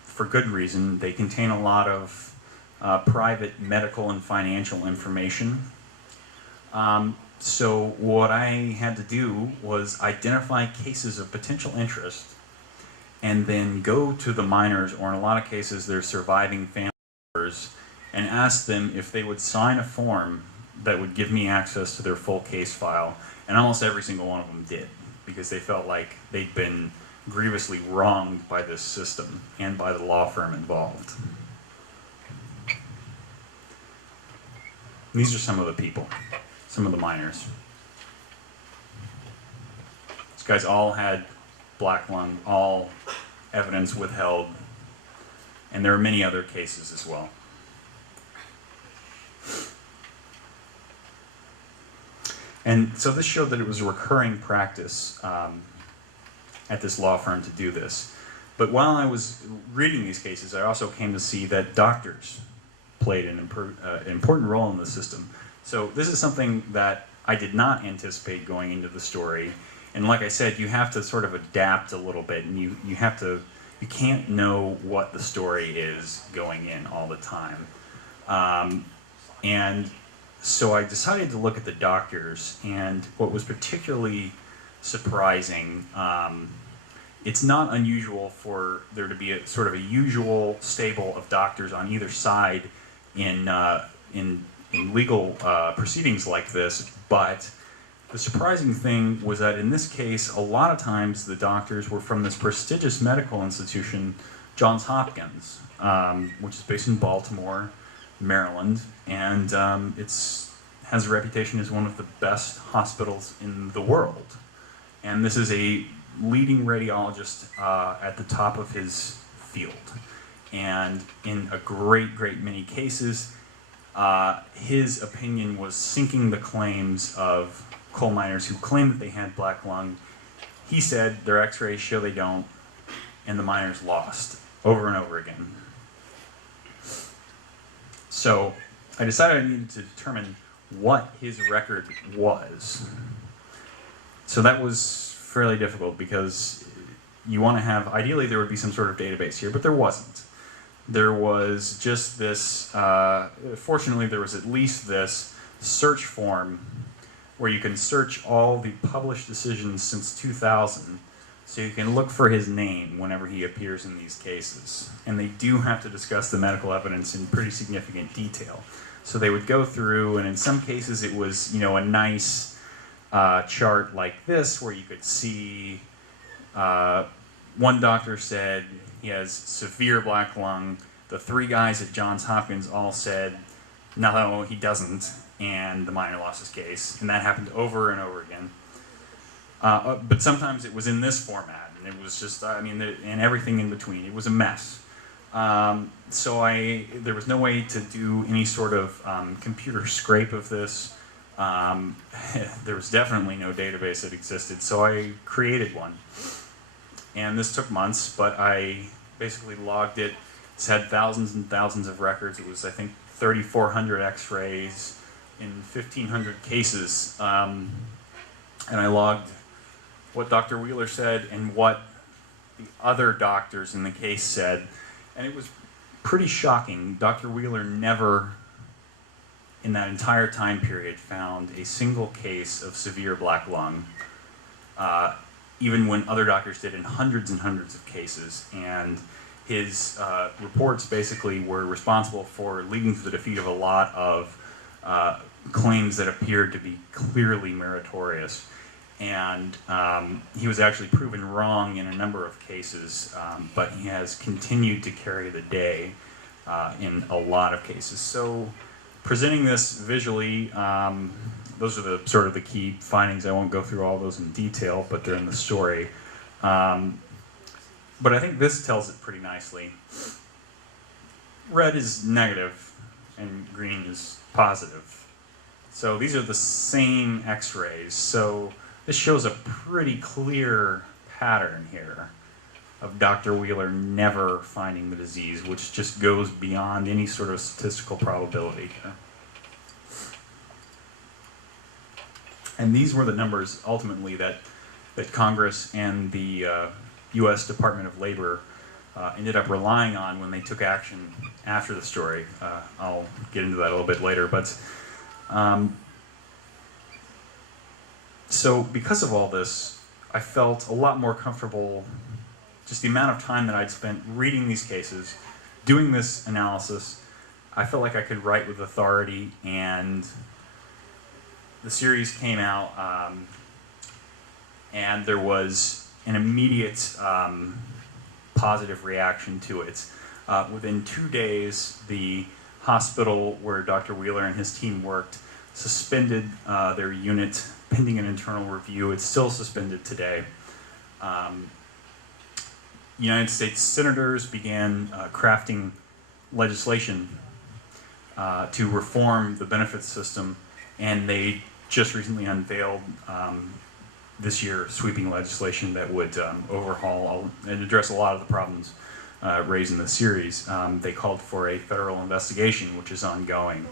For good reason. They contain a lot of private medical and financial information. So what I had to do was identify cases of potential interest and then go to the minors, or in a lot of cases their surviving family members, and ask them if they would sign a form that would give me access to their full case file. And almost every single one of them did, because they felt like they'd been grievously wronged by this system and by the law firm involved. These are some of the people, some of the minors. These guys all had black lung, all evidence withheld, and there are many other cases as well. And so this showed that it was a recurring practice at this law firm to do this. But while I was reading these cases, I also came to see that doctors played an important role in the system. So this is something that I did not anticipate going into the story. And like I said, you have to sort of adapt a little bit, and you can't know what the story is going in all the time. And so I decided to look at the doctors, and what was particularly surprising, it's not unusual for there to be a sort of a usual stable of doctors on either side in legal proceedings like this, but the surprising thing was that in this case, a lot of times the doctors were from this prestigious medical institution, Johns Hopkins, which is based in Baltimore, Maryland, and has a reputation as one of the best hospitals in the world. And this is a leading radiologist at the top of his field. And in a great many cases, his opinion was sinking the claims of coal miners who claimed that they had black lung. He said their x-rays show they don't, and the miners lost over and over again. So I decided I needed to determine what his record was. So that was fairly difficult, because you want to have, ideally there would be some sort of database here, but there wasn't. There was just this, fortunately there was at least this search form where you can search all the published decisions since 2000, so you can look for his name whenever he appears in these cases. And they do have to discuss the medical evidence in pretty significant detail. So they would go through, and in some cases it was, a nice chart like this, where you could see, one doctor said he has severe black lung. The 3 guys at Johns Hopkins all said, no, he doesn't, and the miner lost his case. And that happened over and over again. But sometimes it was in this format, and it was just, and everything in between. It was a mess. So there was no way to do any sort of computer scrape of this. there was definitely no database that existed, so I created one. And this took months, but I basically logged it. It's had thousands and thousands of records. It was, I think, 3,400 x-rays in 1,500 cases. And I logged what Dr. Wheeler said and what the other doctors in the case said. And it was pretty shocking. Dr. Wheeler never, in that entire time period, found a single case of severe black lung, even when other doctors did in hundreds and hundreds of cases. And his reports basically were responsible for leading to the defeat of a lot of claims that appeared to be clearly meritorious. And he was actually proven wrong in a number of cases, but he has continued to carry the day in a lot of cases. So presenting this visually, those are the sort of the key findings. I won't go through all those in detail, but they're in the story. But I think this tells it pretty nicely. Red is negative, and green is positive. So these are the same x-rays. So this shows a pretty clear pattern here of Dr. Wheeler never finding the disease, which just goes beyond any sort of statistical probability here. And these were the numbers, ultimately, that Congress and the U.S. Department of Labor ended up relying on when they took action after the story. I'll get into that a little bit later. But so because of all this, I felt a lot more comfortable, just the amount of time that I'd spent reading these cases, doing this analysis. I felt like I could write with authority, and the series came out, and there was an immediate positive reaction to it. Within 2 days, the hospital where Dr. Wheeler and his team worked suspended their unit pending an internal review. It's still suspended today. United States senators began crafting legislation to reform the benefits system, and they just recently unveiled this year sweeping legislation that would overhaul and address a lot of the problems raised in the series. They called for a federal investigation, which is ongoing.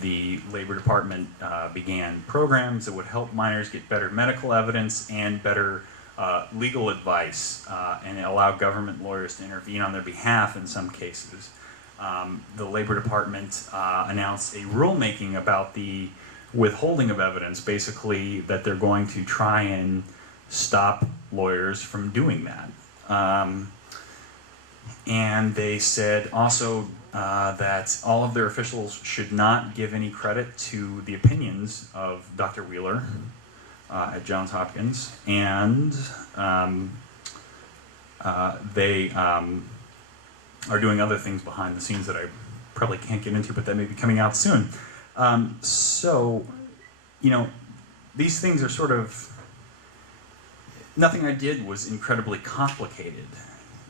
The Labor Department began programs that would help minors get better medical evidence and better legal advice, and allow government lawyers to intervene on their behalf in some cases. The Labor Department announced a rulemaking about the withholding of evidence, basically that they're going to try and stop lawyers from doing that. And they said also that all of their officials should not give any credit to the opinions of Dr. Wheeler at Johns Hopkins, and they are doing other things behind the scenes that I probably can't get into, but that may be coming out soon. So, you know, these things are sort of, nothing I did was incredibly complicated.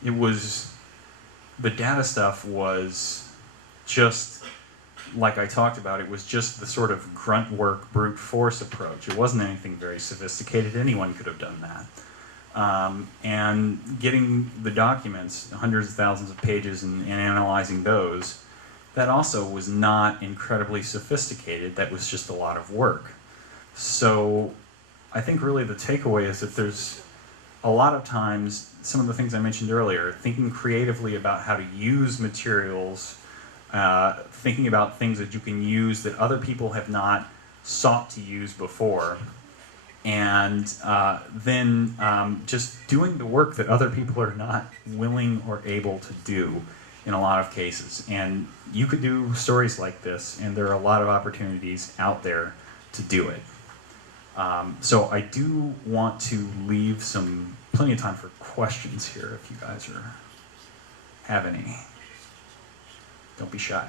It was, the data stuff was just, like I talked about, it was just the sort of grunt work, brute force approach. It wasn't anything very sophisticated. Anyone could have done that. And getting the documents, hundreds of thousands of pages, and analyzing those, that also was not incredibly sophisticated. That was just a lot of work. So I think really the takeaway is that there's a lot of times, some of the things I mentioned earlier, thinking creatively about how to use materials, thinking about things that you can use that other people have not sought to use before, and then just doing the work that other people are not willing or able to do in a lot of cases. And you could do stories like this, and there are a lot of opportunities out there to do it. So I do want to leave plenty of time for questions here if you guys have any. Don't be shy.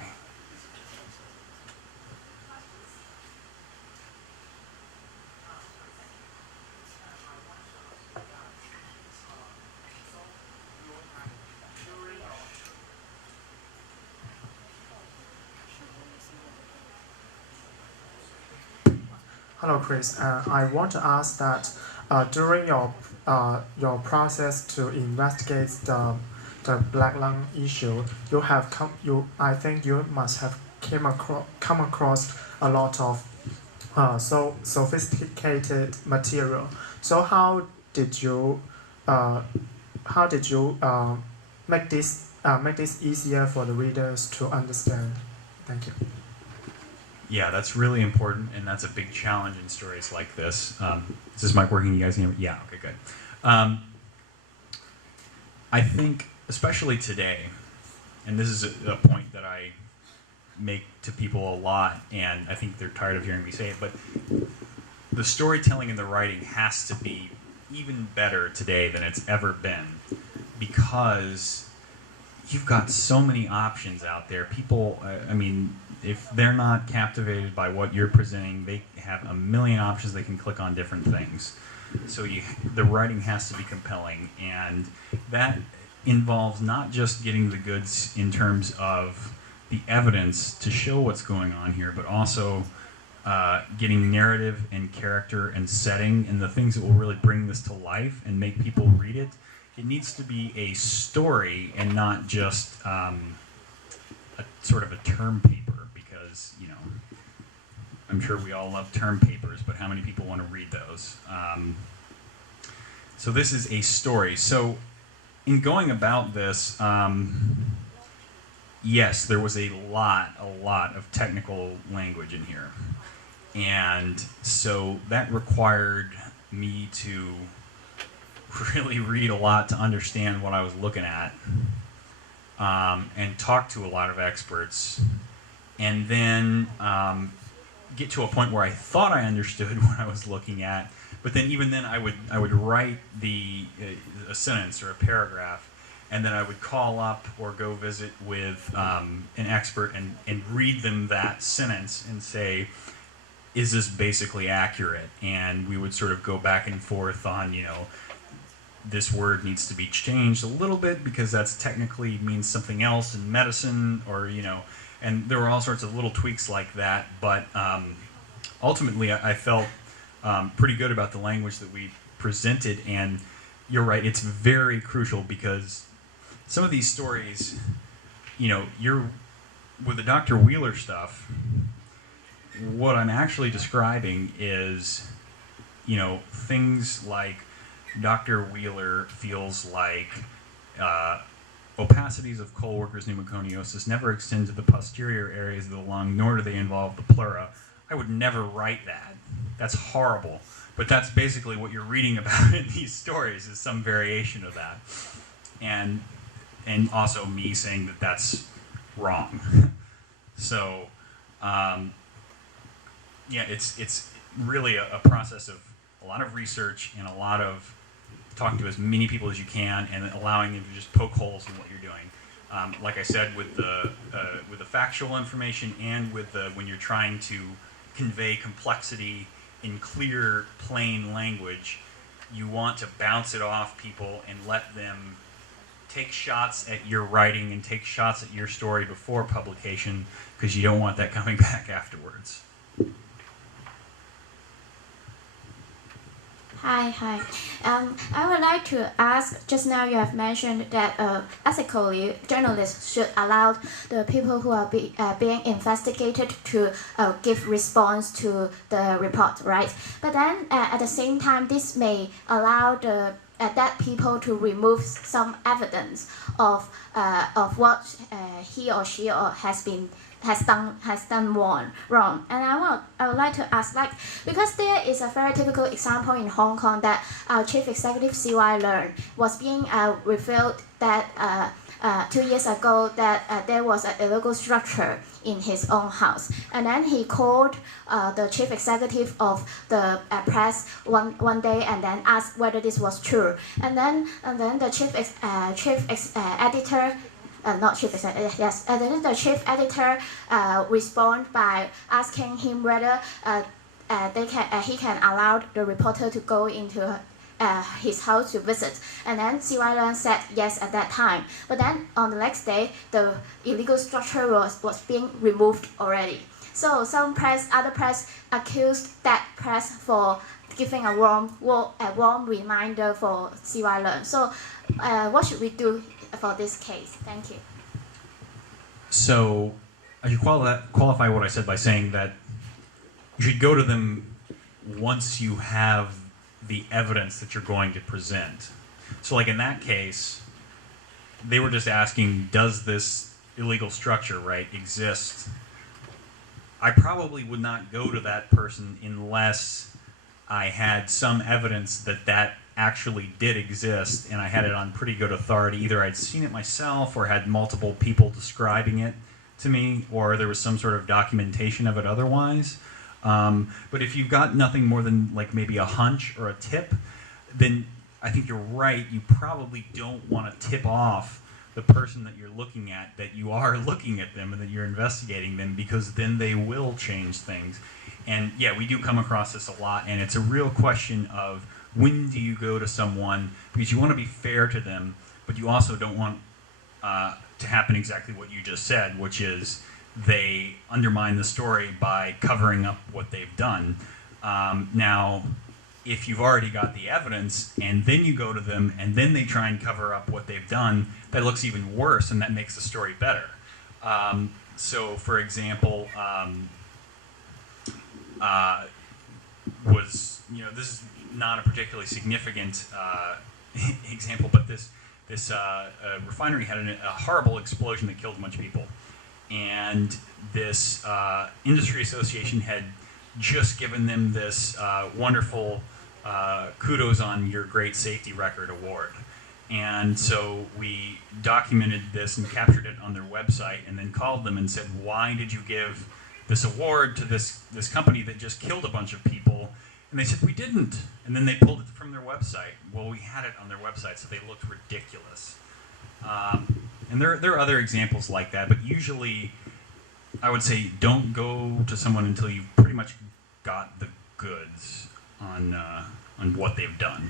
Hello, Chris. I want to ask that during your process to investigate the black lung issue, I think you must have come across a lot of so sophisticated material. So did you uh, how did you make this easier for the readers to understand? Thank you. Yeah, that's really important, and that's a big challenge in stories like this. Is this mic working? You guys hear me? Yeah, okay, good. I think, especially today, and this is a point that I make to people a lot, and I think they're tired of hearing me say it, but the storytelling and the writing has to be even better today than it's ever been, because you've got so many options out there. People, I mean, if they're not captivated by what you're presenting, they have a million options. They can click on different things. So the writing has to be compelling, and that involves not just getting the goods in terms of the evidence to show what's going on here, but also getting narrative and character and setting and the things that will really bring this to life and make people read it. It needs to be a story and not just a sort of a term paper, because, you know, I'm sure we all love term papers, but how many people want to read those? So this is a story. So in going about this, yes, there was a lot of technical language in here. And so that required me to really read a lot to understand what I was looking at, and talk to a lot of experts, and then get to a point where I thought I understood what I was looking at, but then even then I would write a sentence or a paragraph, and then I would call up or go visit with an expert and read them that sentence and say, is this basically accurate? And we would sort of go back and forth on, you know, this word needs to be changed a little bit because that's technically means something else in medicine, or, you know, and there were all sorts of little tweaks like that. But ultimately, I felt pretty good about the language that we presented. And you're right, it's very crucial, because some of these stories, you know, with the Dr. Wheeler stuff, what I'm actually describing is, you know, things like Dr. Wheeler feels like opacities of co-workers' pneumoconiosis never extend to the posterior areas of the lung, nor do they involve the pleura. I would never write that. That's horrible. But that's basically what you're reading about in these stories, is some variation of that. And also me saying that that's wrong. So, yeah, it's really a process of a lot of research and a lot of talking to as many people as you can and allowing them to just poke holes in what you're doing. Like I said, with the factual information and with when you're trying to convey complexity in clear, plain language, you want to bounce it off people and let them take shots at your writing and take shots at your story before publication, because you don't want that coming back afterwards. Hi. I would like to ask, just now you have mentioned that ethically journalists should allow the people who are being investigated to give response to the report, right? But then at the same time, this may allow the that people to remove some evidence of what he or she has done wrong. And I would like to ask, like, because there is a very typical example in Hong Kong that our chief executive C.Y. Leung was being revealed that 2 years ago that there was an illegal structure in his own house, and then he called the chief executive of the press one day and then asked whether this was true, and then the chief editor. Not chief executive, yes. And then the chief editor respond by asking him whether he can allow the reporter to go into his house to visit. And then C.Y. Leung said yes at that time. But then on the next day, the illegal structure was being removed already. So some press, other press accused that press for giving a wrong reminder for CY Learn. So what should we do for this case? Thank you. So I should qualify what I said by saying that you should go to them once you have the evidence that you're going to present. So like in that case, they were just asking, does this illegal structure, right, exist? I probably would not go to that person unless I had some evidence that that actually did exist and I had it on pretty good authority. Either I'd seen it myself or had multiple people describing it to me, or there was some sort of documentation of it otherwise. But if you've got nothing more than like maybe a hunch or a tip, then I think you're right. You probably don't want to tip off the person that you're looking at that you are looking at them and that you're investigating them, because then they will change things. And yeah, we do come across this a lot, and it's a real question of when do you go to someone, because you want to be fair to them, but you also don't want to happen exactly what you just said, which is they undermine the story by covering up what they've done. Now, if you've already got the evidence and then you go to them and then they try and cover up what they've done, that looks even worse and that makes the story better. So, for example, this is not a particularly significant example, but this refinery had a horrible explosion that killed a bunch of people. And this industry association had just given them this wonderful kudos on your great safety record award. And so we documented this and captured it on their website and then called them and said, why did you give this award to this company that just killed a bunch of people? And they said, we didn't. And then they pulled it from their website. Well, we had it on their website, so they looked ridiculous. And there are other examples like that, but usually I would say don't go to someone until you've pretty much got the goods on what they've done.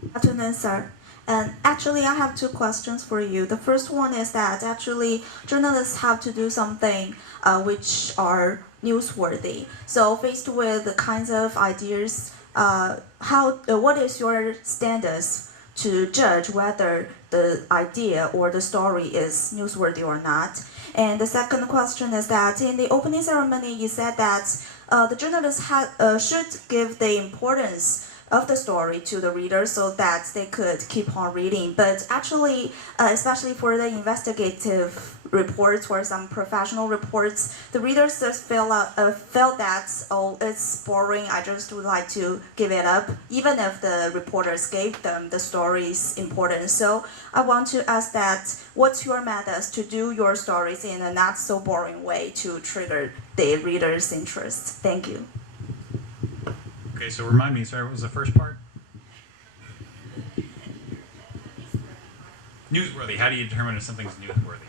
Good afternoon, sir. And actually, I have two questions for you. The first one is that actually journalists have to do something which are newsworthy. So faced with the kinds of ideas, what is your standards to judge whether the idea or the story is newsworthy or not? And the second question is that in the opening ceremony, you said that the journalists should give the importance of the story to the reader so that they could keep on reading. But actually, especially for the investigative reports or some professional reports, the readers just felt that, oh, it's boring, I just would like to give it up, even if the reporters gave them the story's importance. So I want to ask that, what's your methods to do your stories in a not so boring way to trigger the reader's interest? Thank you. Okay, so remind me, sorry, what was the first part? Newsworthy. How do you determine if something's newsworthy?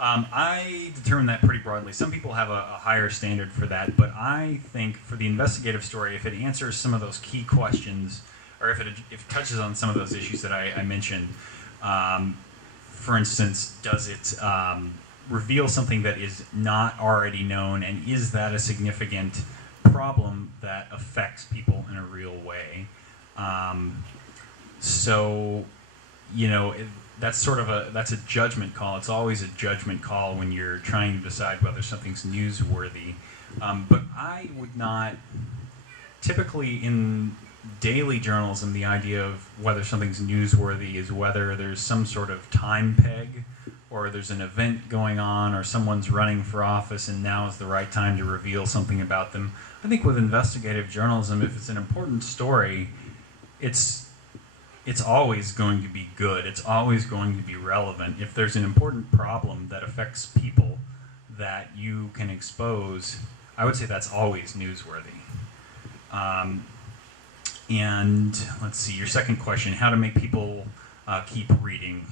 I determine that pretty broadly. Some people have a higher standard for that, but I think for the investigative story, if it answers some of those key questions, or if it touches on some of those issues that I mentioned, for instance, does it reveal something that is not already known, and is that a significant problem that affects people in a real way? So, you know, that's a judgment call. It's always a judgment call when you're trying to decide whether something's newsworthy. But I would not, typically in daily journalism, the idea of whether something's newsworthy is whether there's some sort of time peg, or there's an event going on, or someone's running for office and now is the right time to reveal something about them. I think with investigative journalism, if it's an important story, it's always going to be good. It's always going to be relevant. If there's an important problem that affects people that you can expose, I would say that's always newsworthy. And let's see, your second question, how to make people keep reading.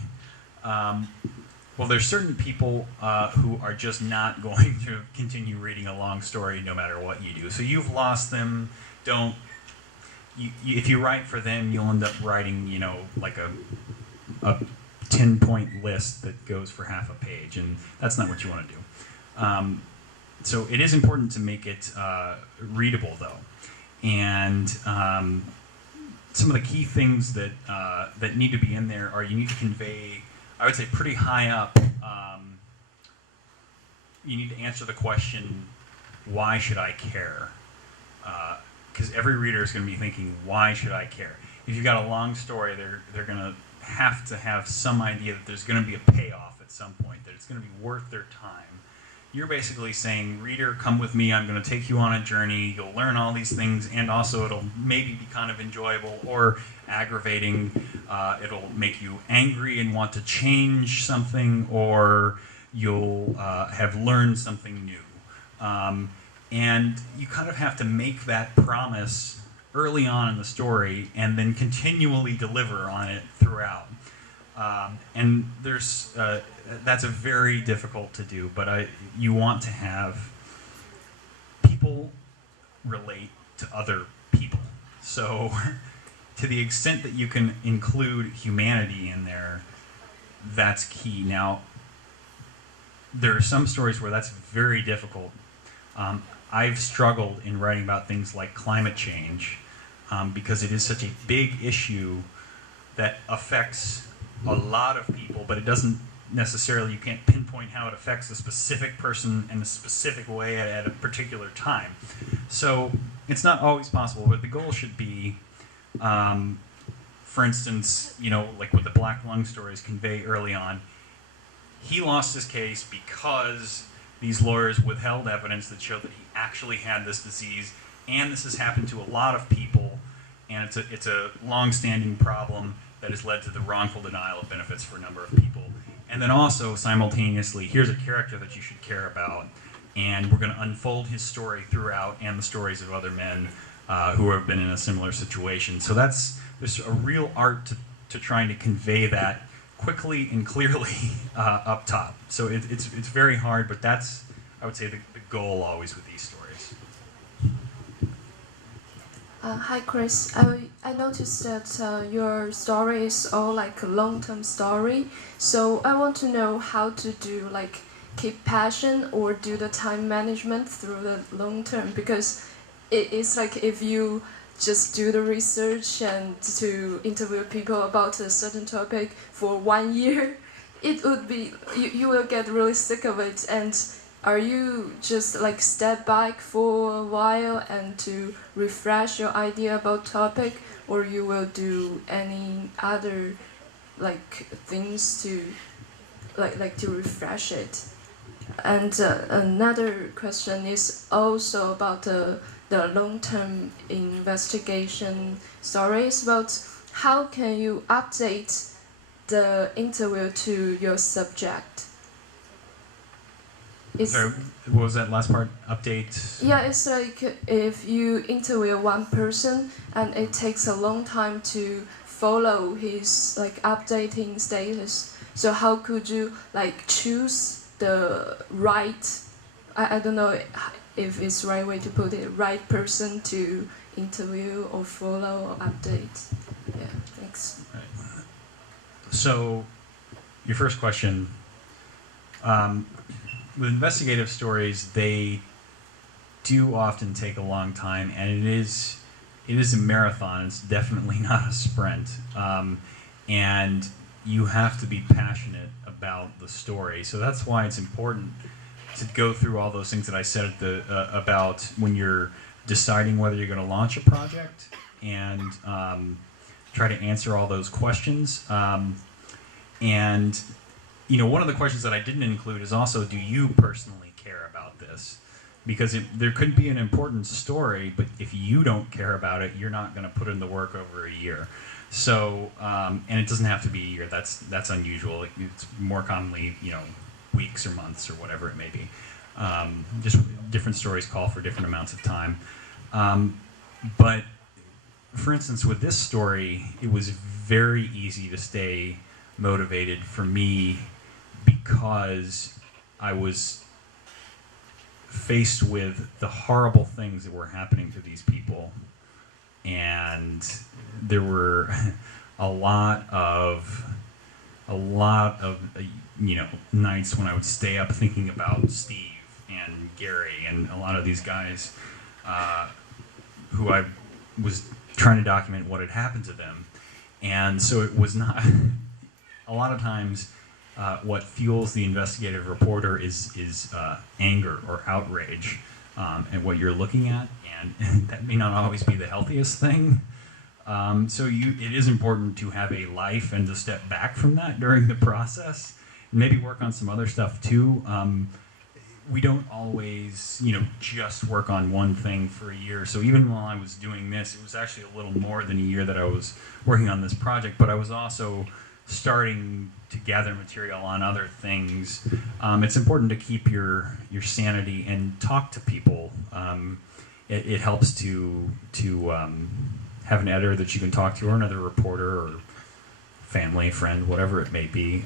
Well, there's certain people who are just not going to continue reading a long story no matter what you do. So you've lost them. If you write for them, you'll end up writing, you know, like a 10-point list that goes for half a page, and that's not what you want to do. So it is important to make it readable, though. And some of the key things that that need to be in there are you need to convey, I would say pretty high up, you need to answer the question, why should I care? Because every reader is going to be thinking, why should I care? If you've got a long story, they're going to have some idea that there's going to be a payoff at some point, that it's going to be worth their time. You're basically saying, reader, come with me, I'm going to take you on a journey, you'll learn all these things, and also it'll maybe be kind of enjoyable or aggravating, it'll make you angry and want to change something, or you'll have learned something new. And you kind of have to make that promise early on in the story and then continually deliver on it throughout. And there's that's a very difficult to do, but you want to have people relate to other people. So to the extent that you can include humanity in there, that's key. Now, there are some stories where that's very difficult. I've struggled in writing about things like climate change because it is such a big issue that affects a lot of people, but it doesn't necessarily, you can't pinpoint how it affects a specific person in a specific way at a particular time. So it's not always possible, but the goal should be, for instance, like with the black lung stories convey early on, he lost his case because these lawyers withheld evidence that showed that he actually had this disease, and this has happened to a lot of people, and it's a long-standing problem that has led to the wrongful denial of benefits for a number of people. And then also, simultaneously, here's a character that you should care about, and we're going to unfold his story throughout and the stories of other men who have been in a similar situation. So there's a real art to trying to convey that quickly and clearly up top. So it's very hard, but that's, I would say, the goal always with these stories. Hi, Chris. I noticed that your story is all like a long-term story. So I want to know how to do keep passion or do the time management through the long term, because it's like if you just do the research and to interview people about a certain topic for 1 year, it would be you will get really sick of it. And are you just step back for a while and to refresh your idea about topic, or you will do any other things to to refresh it? And another question is also about the long-term investigation stories, about how can you update the interview to your subject. Sorry, what was that last part? Update? Yeah, it's like if you interview one person and it takes a long time to follow his updating status. So how could you choose the right, I don't know if it's the right way to put it, right person to interview or follow or update? Yeah, thanks. Right. So, your first question, with investigative stories, they do often take a long time, and it is a marathon. It's definitely not a sprint, and you have to be passionate about the story. So that's why it's important to go through all those things that I said about when you're deciding whether you're going to launch a project, and try to answer all those questions. And one of the questions that I didn't include is also, do you personally care about this? Because there could be an important story, but if you don't care about it, you're not going to put in the work over a year. So, and it doesn't have to be a year. That's unusual. It's more commonly, weeks or months or whatever it may be. Just different stories call for different amounts of time. But for instance, with this story, it was very easy to stay motivated for me because I was faced with the horrible things that were happening to these people, and there were a lot of a lot of nights when I would stay up thinking about Steve and Gary and a lot of these guys who I was trying to document what had happened to them. And so it was not, a lot of times what fuels the investigative reporter is anger or outrage at what you're looking at, and that may not always be the healthiest thing. So it is important to have a life and to step back from that during the process, and maybe work on some other stuff too. We don't always, just work on one thing for a year. So even while I was doing this, it was actually a little more than a year that I was working on this project, but I was also starting to gather material on other things. It's important to keep your sanity and talk to people. It helps to have an editor that you can talk to, or another reporter, or family, friend, whatever it may be.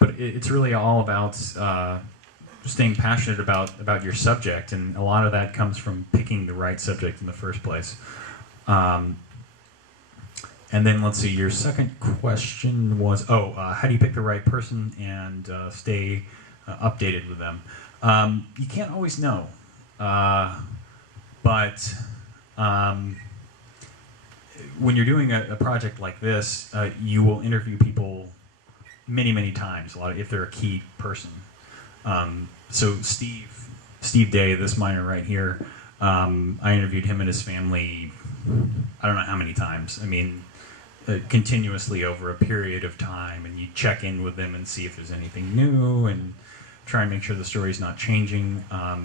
But it's really all about staying passionate about your subject, and a lot of that comes from picking the right subject in the first place. And then let's see, your second question was, how do you pick the right person and stay updated with them? You can't always know, but when you're doing a project like this, you will interview people many times, if they're a key person. So Steve Day, this miner right here, I interviewed him and his family, I don't know how many times. I mean, continuously over a period of time, and you check in with them and see if there's anything new, and try and make sure the story's not changing. I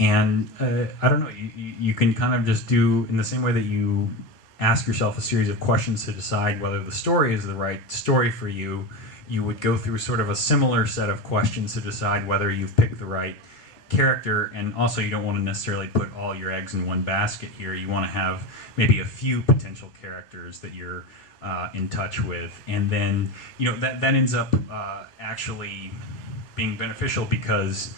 don't know, you can kind of just do, in the same way that you ask yourself a series of questions to decide whether the story is the right story for you, you would go through sort of a similar set of questions to decide whether you've picked the right character. And also, you don't want to necessarily put all your eggs in one basket here. You want to have maybe a few potential characters that you're in touch with, and then that ends up actually being beneficial, because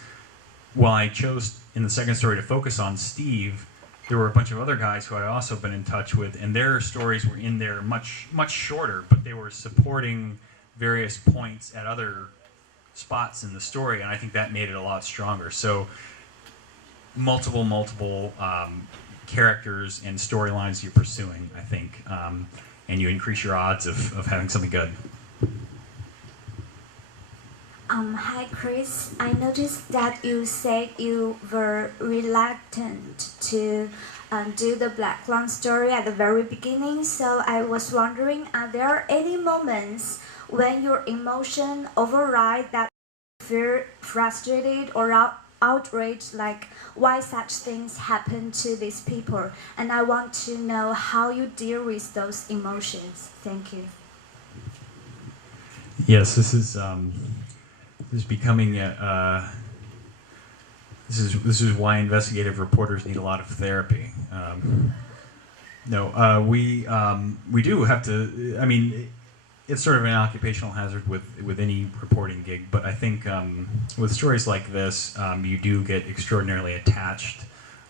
while I chose in the second story to focus on Steve, there were a bunch of other guys who I'd also been in touch with, and their stories were in there much shorter, but they were supporting various points at other spots in the story, and I think that made it a lot stronger. So multiple characters and storylines you're pursuing, I think, and you increase your odds of having something good. Hi Chris, I noticed that you said you were reluctant to do the Black Lung story at the very beginning, so I was wondering, are there any moments when your emotion override that feel frustrated or outraged, like why such things happen to these people? And I want to know how you deal with those emotions. Thank you. Yes, this is becoming this is why investigative reporters need a lot of therapy. We do have to. I mean, it's sort of an occupational hazard with any reporting gig, but I think with stories like this, you do get extraordinarily attached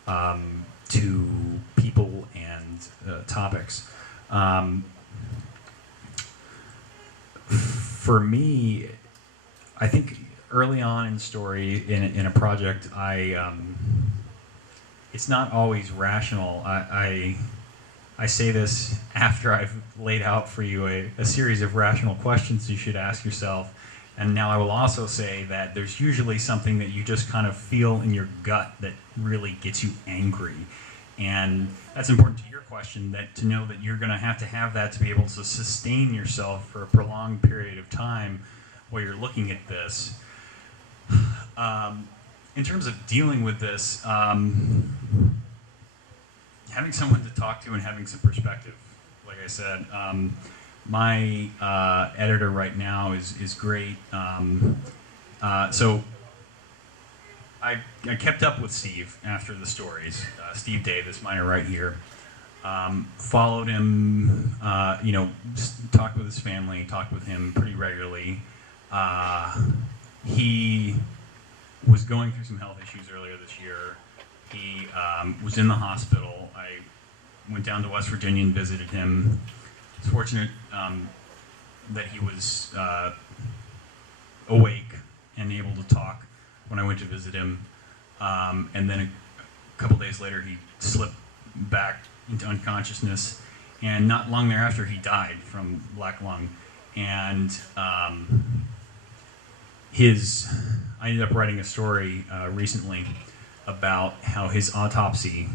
to people and topics. For me, I think early on in story, in a project, it's not always rational. I say this after I've laid out for you a series of rational questions you should ask yourself. And now I will also say that there's usually something that you just kind of feel in your gut that really gets you angry. And that's important to your question, that to know that you're going to have that to be able to sustain yourself for a prolonged period of time while you're looking at this. In terms of dealing with this, having someone to talk to and having some perspective, like I said, my editor right now is great. So I kept up with Steve after the stories. Steve Day, this miner right here, followed him. Talked with his family, talked with him pretty regularly. He was going through some health issues earlier this year. He was in the hospital. I went down to West Virginia and visited him. was fortunate that he was awake and able to talk when I went to visit him. And then a couple days later, he slipped back into unconsciousness. And not long thereafter, he died from black lung. And I ended up writing a story recently about how his autopsy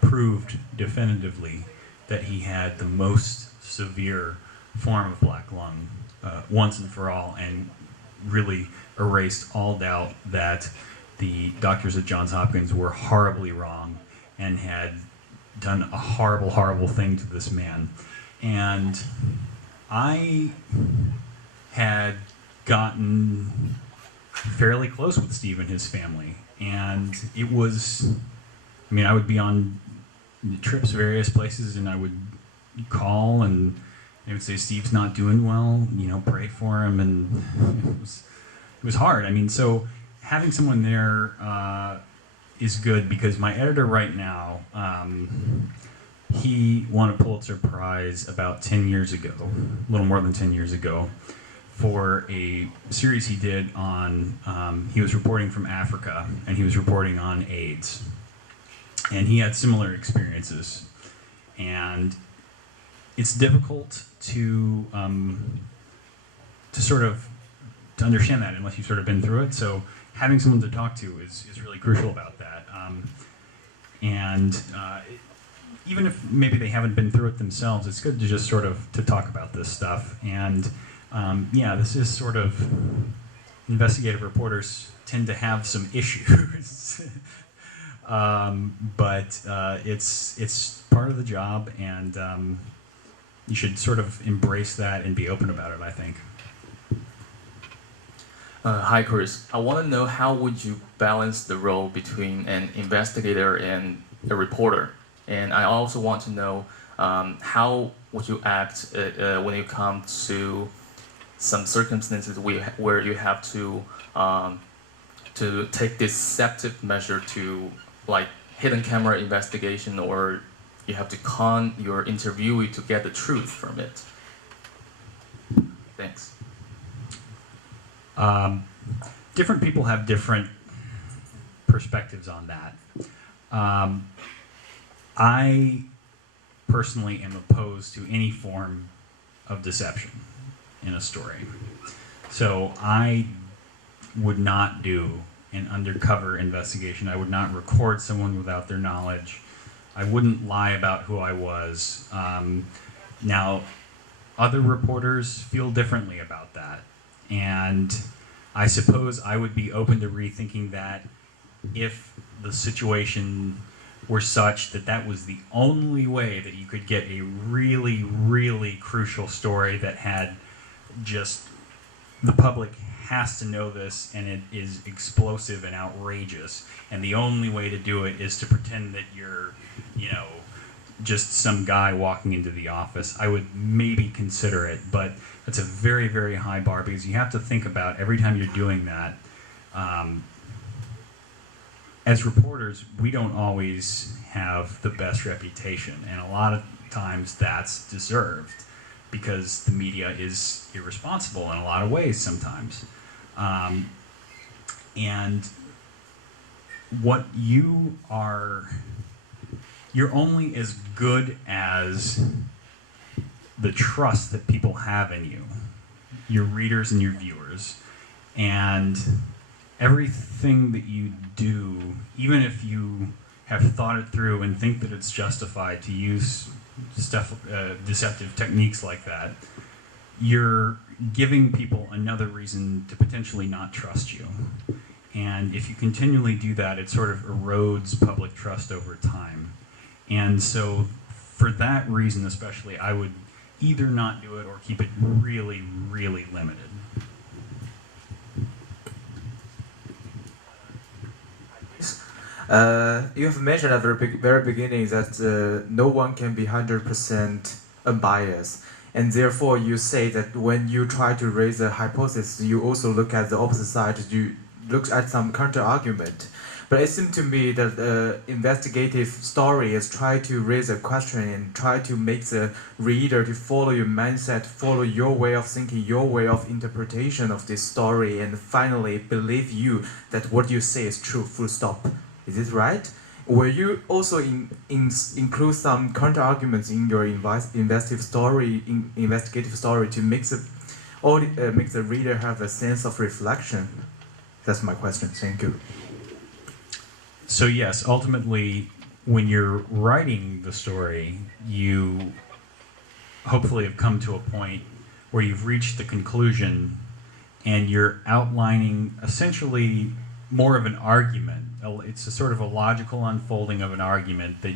proved definitively that he had the most severe form of black lung once and for all, and really erased all doubt that the doctors at Johns Hopkins were horribly wrong and had done a horrible, horrible thing to this man. And I had gotten fairly close with Steve and his family, and it was, I mean, I would be on trips various places, and I would call, and they would say, Steve's not doing well, you know, pray for him, and it was hard. I mean, so having someone there is good, because my editor right now, he won a Pulitzer Prize about 10 years ago, a little more than 10 years ago, for a series he did on, he was reporting from Africa, and he was reporting on AIDS. And he had similar experiences. And it's difficult to sort of to understand that unless you've sort of been through it. So having someone to talk to is really crucial about that. Even if maybe they haven't been through it themselves, it's good to just sort of to talk about this stuff. And yeah, this is sort of, investigative reporters tend to have some issues. But it's part of the job, and you should sort of embrace that and be open about it, I think. Hi, Chris. I want to know, how would you balance the role between an investigator and a reporter? And I also want to know, how would you act when you come to some circumstances where you have to take deceptive measure to, like, hidden camera investigation, or you have to con your interviewee to get the truth from it? Thanks. Different people have different perspectives on that. I personally am opposed to any form of deception in a story. So I would not do an undercover investigation. I would not record someone without their knowledge. I wouldn't lie about who I was. Now, other reporters feel differently about that. And I suppose I would be open to rethinking that if the situation were such that that was the only way that you could get a really, really crucial story that had just, the public has to know this, and it is explosive and outrageous, and the only way to do it is to pretend that you're, you know, just some guy walking into the office. I would maybe consider it, but it's a very, very high bar, because you have to think about every time you're doing that. As reporters, we don't always have the best reputation, and a lot of times that's deserved, because the media is irresponsible in a lot of ways sometimes. And what you are, you're only as good as the trust that people have in you, your readers and your viewers. And everything that you do, even if you have thought it through and think that it's justified to use deceptive techniques like that, you're giving people another reason to potentially not trust you. And if you continually do that, it sort of erodes public trust over time. And so for that reason especially, I would either not do it or keep it really, really limited. You have mentioned at the very beginning that no one can be 100% unbiased, and therefore you say that when you try to raise a hypothesis, you also look at the opposite side. You look at some counter argument. But it seems to me that the investigative story is try to raise a question and try to make the reader to follow your mindset, follow your way of thinking, your way of interpretation of this story, and finally believe you that what you say is true, full stop. Is this right? Will you also include some counter arguments in your investigative story to make the reader have a sense of reflection? That's my question. Thank you. So yes, ultimately, when you're writing the story, you hopefully have come to a point where you've reached the conclusion and you're outlining essentially more of an argument. It's a sort of a logical unfolding of an argument that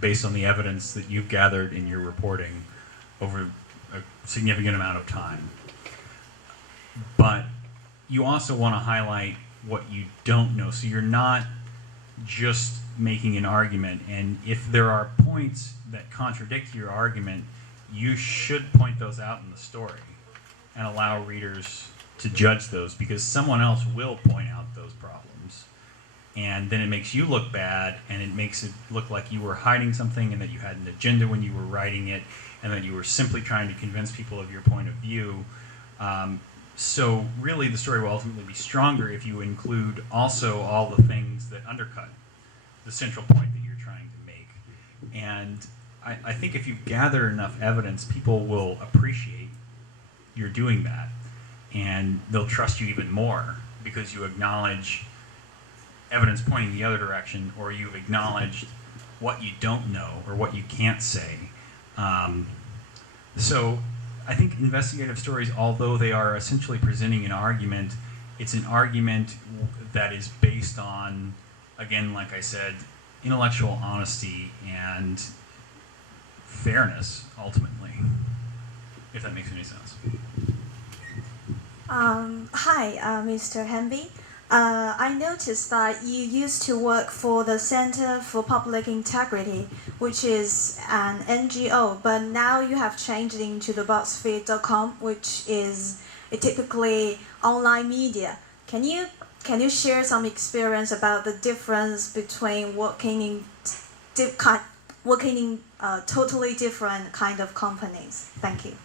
based on the evidence that you've gathered in your reporting over a significant amount of time. But you also want to highlight what you don't know. So you're not just making an argument, and if there are points that contradict your argument, you should point those out in the story and allow readers to judge those, because someone else will point out those problems, and then it makes you look bad, and it makes it look like you were hiding something and that you had an agenda when you were writing it, and that you were simply trying to convince people of your point of view. So really the story will ultimately be stronger if you include also all the things that undercut the central point that you're trying to make. And I think if you gather enough evidence, people will appreciate you're doing that, and they'll trust you even more because you acknowledge evidence pointing the other direction, or you've acknowledged what you don't know or what you can't say. So I think investigative stories, although they are essentially presenting an argument, it's an argument that is based on, again, like I said, intellectual honesty and fairness, ultimately, if that makes any sense. Hi, Mr. Hamby. I noticed that you used to work for the Center for Public Integrity, which is an NGO, but now you have changed into the BuzzFeed.com, which is a typically online media. Can you share some experience about the difference between working in totally different kind of companies? Thank you.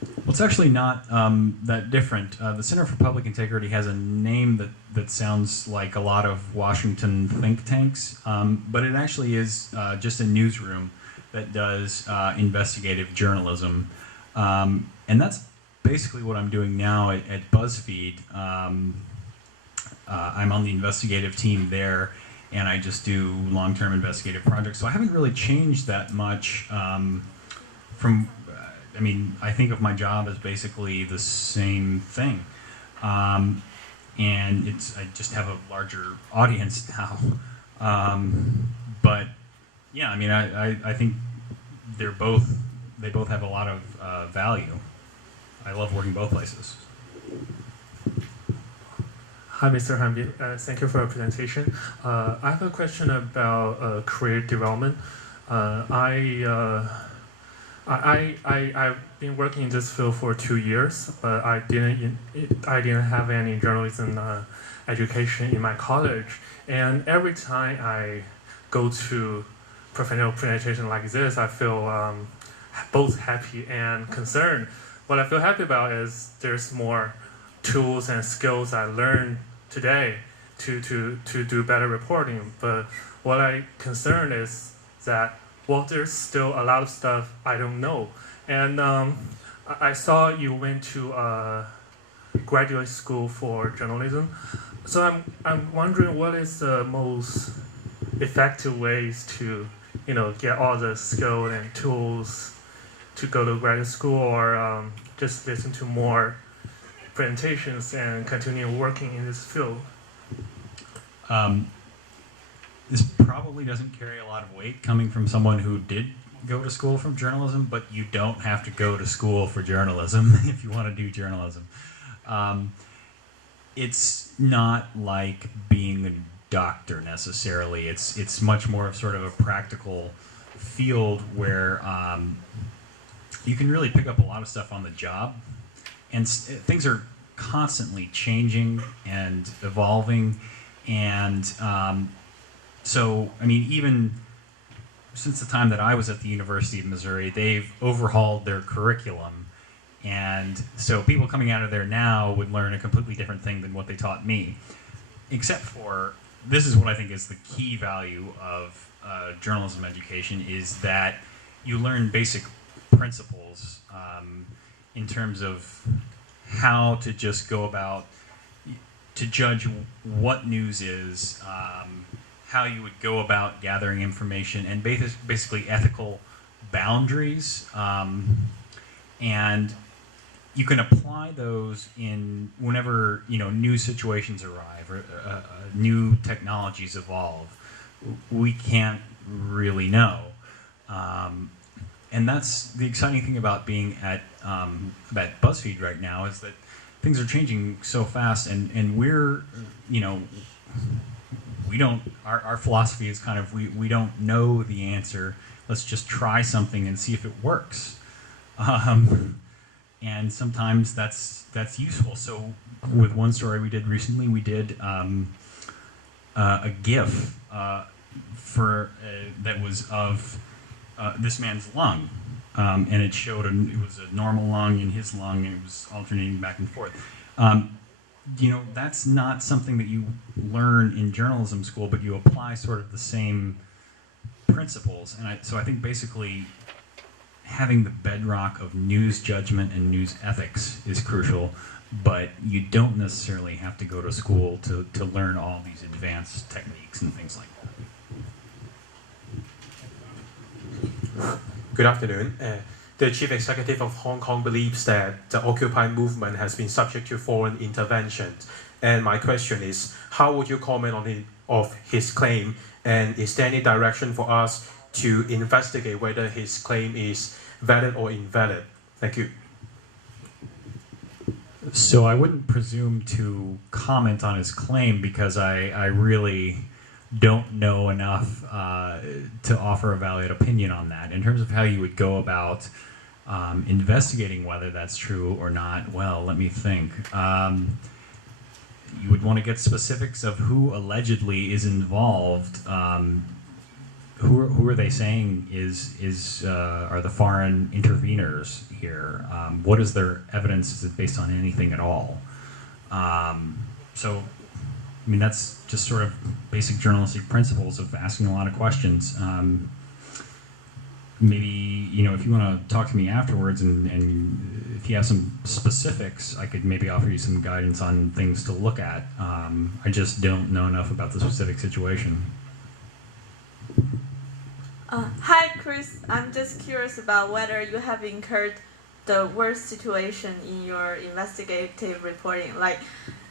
Well, it's actually not that different. The Center for Public Integrity has a name that sounds like a lot of Washington think tanks, but it actually is just a newsroom that does investigative journalism. And that's basically what I'm doing now at BuzzFeed. I'm on the investigative team there, and I just do long-term investigative projects. So I haven't really changed that much from... I mean, I think of my job as basically the same thing. And I just have a larger audience now. But yeah, I mean, I think they both have a lot of value. I love working both places. Hi, Mr. Hamby. Thank you for your presentation. I have a question about career development. I've been working in this field for 2 years, but I didn't have any journalism education in my college. And every time I go to professional presentation like this, I feel both happy and concerned. What I feel happy about is there's more tools and skills I learned today to do better reporting. But what I'm concerned is that, well, there's still a lot of stuff I don't know. And I saw you went to graduate school for journalism. So I'm wondering, what is the most effective ways to, get all the skills and tools to go to graduate school, or just listen to more presentations and continue working in this field? This probably doesn't carry a lot of weight coming from someone who did go to school for journalism, but you don't have to go to school for journalism if you want to do journalism. It's not like being a doctor necessarily. It's much more of sort of a practical field where you can really pick up a lot of stuff on the job, and things are constantly changing and evolving. And so, I mean, even since the time that I was at the University of Missouri, they've overhauled their curriculum. And so people coming out of there now would learn a completely different thing than what they taught me. Except for, this is what I think is the key value of journalism education, is that you learn basic principles in terms of how to just go about, to judge what news is, how you would go about gathering information, and basically ethical boundaries. And you can apply those in whenever new situations arrive or new technologies evolve. We can't really know, and that's the exciting thing about being at BuzzFeed right now, is that things are changing so fast, and we're we don't. Our philosophy is kind of we don't know the answer. Let's just try something and see if it works. And sometimes that's useful. So with one story we did recently, we did a GIF that was of this man's lung, and it showed it was a normal lung and his lung, and it was alternating back and forth. That's not something that you learn in journalism school, but you apply sort of the same principles. And so I think basically having the bedrock of news judgment and news ethics is crucial, but you don't necessarily have to go to school to learn all these advanced techniques and things like that. Good afternoon. The chief executive of Hong Kong believes that the Occupy movement has been subject to foreign intervention. And my question is, how would you comment on his claim? And is there any direction for us to investigate whether his claim is valid or invalid? Thank you. So I wouldn't presume to comment on his claim, because I really don't know enough to offer a valid opinion on that. In terms of how you would go about investigating whether that's true or not, well, let me think. You would want to get specifics of who allegedly is involved. Who are they saying are the foreign interveners here? What is their evidence? Is it based on anything at all? So, I mean, that's just sort of basic journalistic principles of asking a lot of questions. Maybe, if you want to talk to me afterwards, and if you have some specifics, I could maybe offer you some guidance on things to look at. I just don't know enough about the specific situation. Hi, Chris. I'm just curious about whether you have incurred the worst situation in your investigative reporting. Like,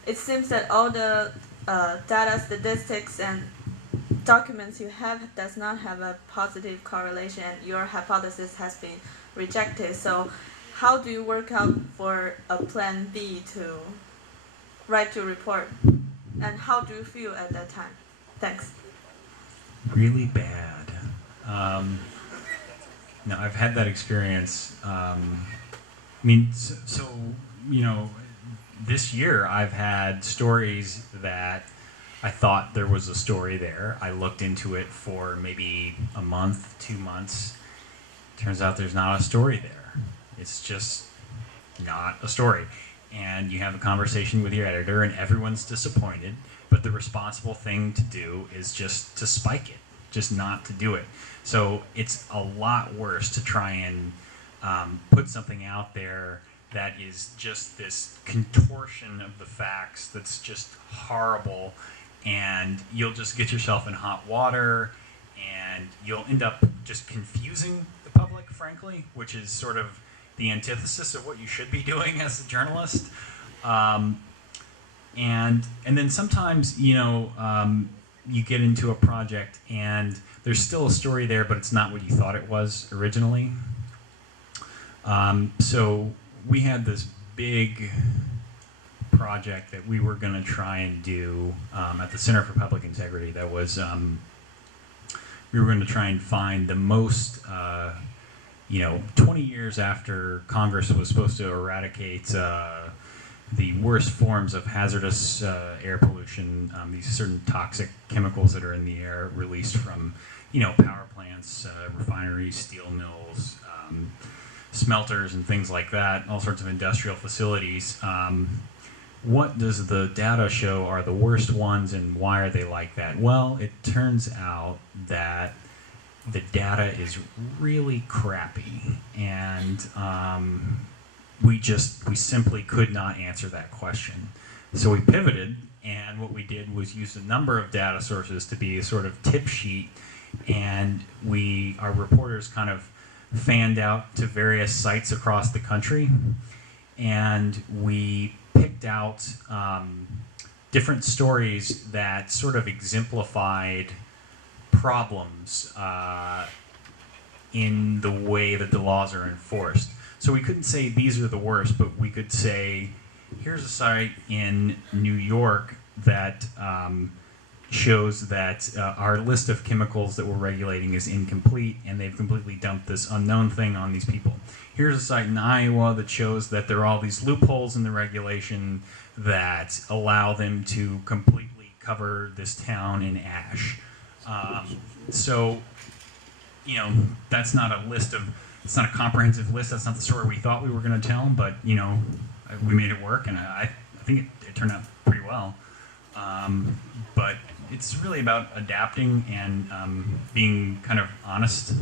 it seems that all the data, statistics, and documents you have does not have a positive correlation, and your hypothesis has been rejected. So, how do you work out for a plan B to write your report? And how do you feel at that time? Thanks. Really bad. No, I've had that experience. This year I've had stories that I thought there was a story there. I looked into it for maybe a month, 2 months. Turns out there's not a story there. It's just not a story. And you have a conversation with your editor, and everyone's disappointed, but the responsible thing to do is just to spike it, just not to do it. So it's a lot worse to try and put something out there that is just this contortion of the facts that's just horrible, and you'll just get yourself in hot water, and you'll end up just confusing the public, frankly, which is sort of the antithesis of what you should be doing as a journalist. And then sometimes, you get into a project and there's still a story there, but it's not what you thought it was originally. So we had this big project that we were going to try and do at the Center for Public Integrity. That was, we were going to try and find the most, 20 years after Congress was supposed to eradicate the worst forms of hazardous air pollution, these certain toxic chemicals that are in the air released from, power plants, refineries, steel mills, smelters, and things like that, all sorts of industrial facilities. What does the data show are the worst ones, and why are they like that? Well, it turns out that the data is really crappy, and we simply could not answer that question. So we pivoted, and what we did was use a number of data sources to be a sort of tip sheet, and our reporters kind of fanned out to various sites across the country, and we picked out different stories that sort of exemplified problems in the way that the laws are enforced. So we couldn't say these are the worst, but we could say, here's a site in New York that shows that our list of chemicals that we're regulating is incomplete, and they've completely dumped this unknown thing on these people. Here's a site in Iowa that shows that there are all these loopholes in the regulation that allow them to completely cover this town in ash. So, that's not a list of, it's not a comprehensive list. That's not the story we thought we were going to tell, but, we made it work, and I think it turned out pretty well. But it's really about adapting and being kind of honest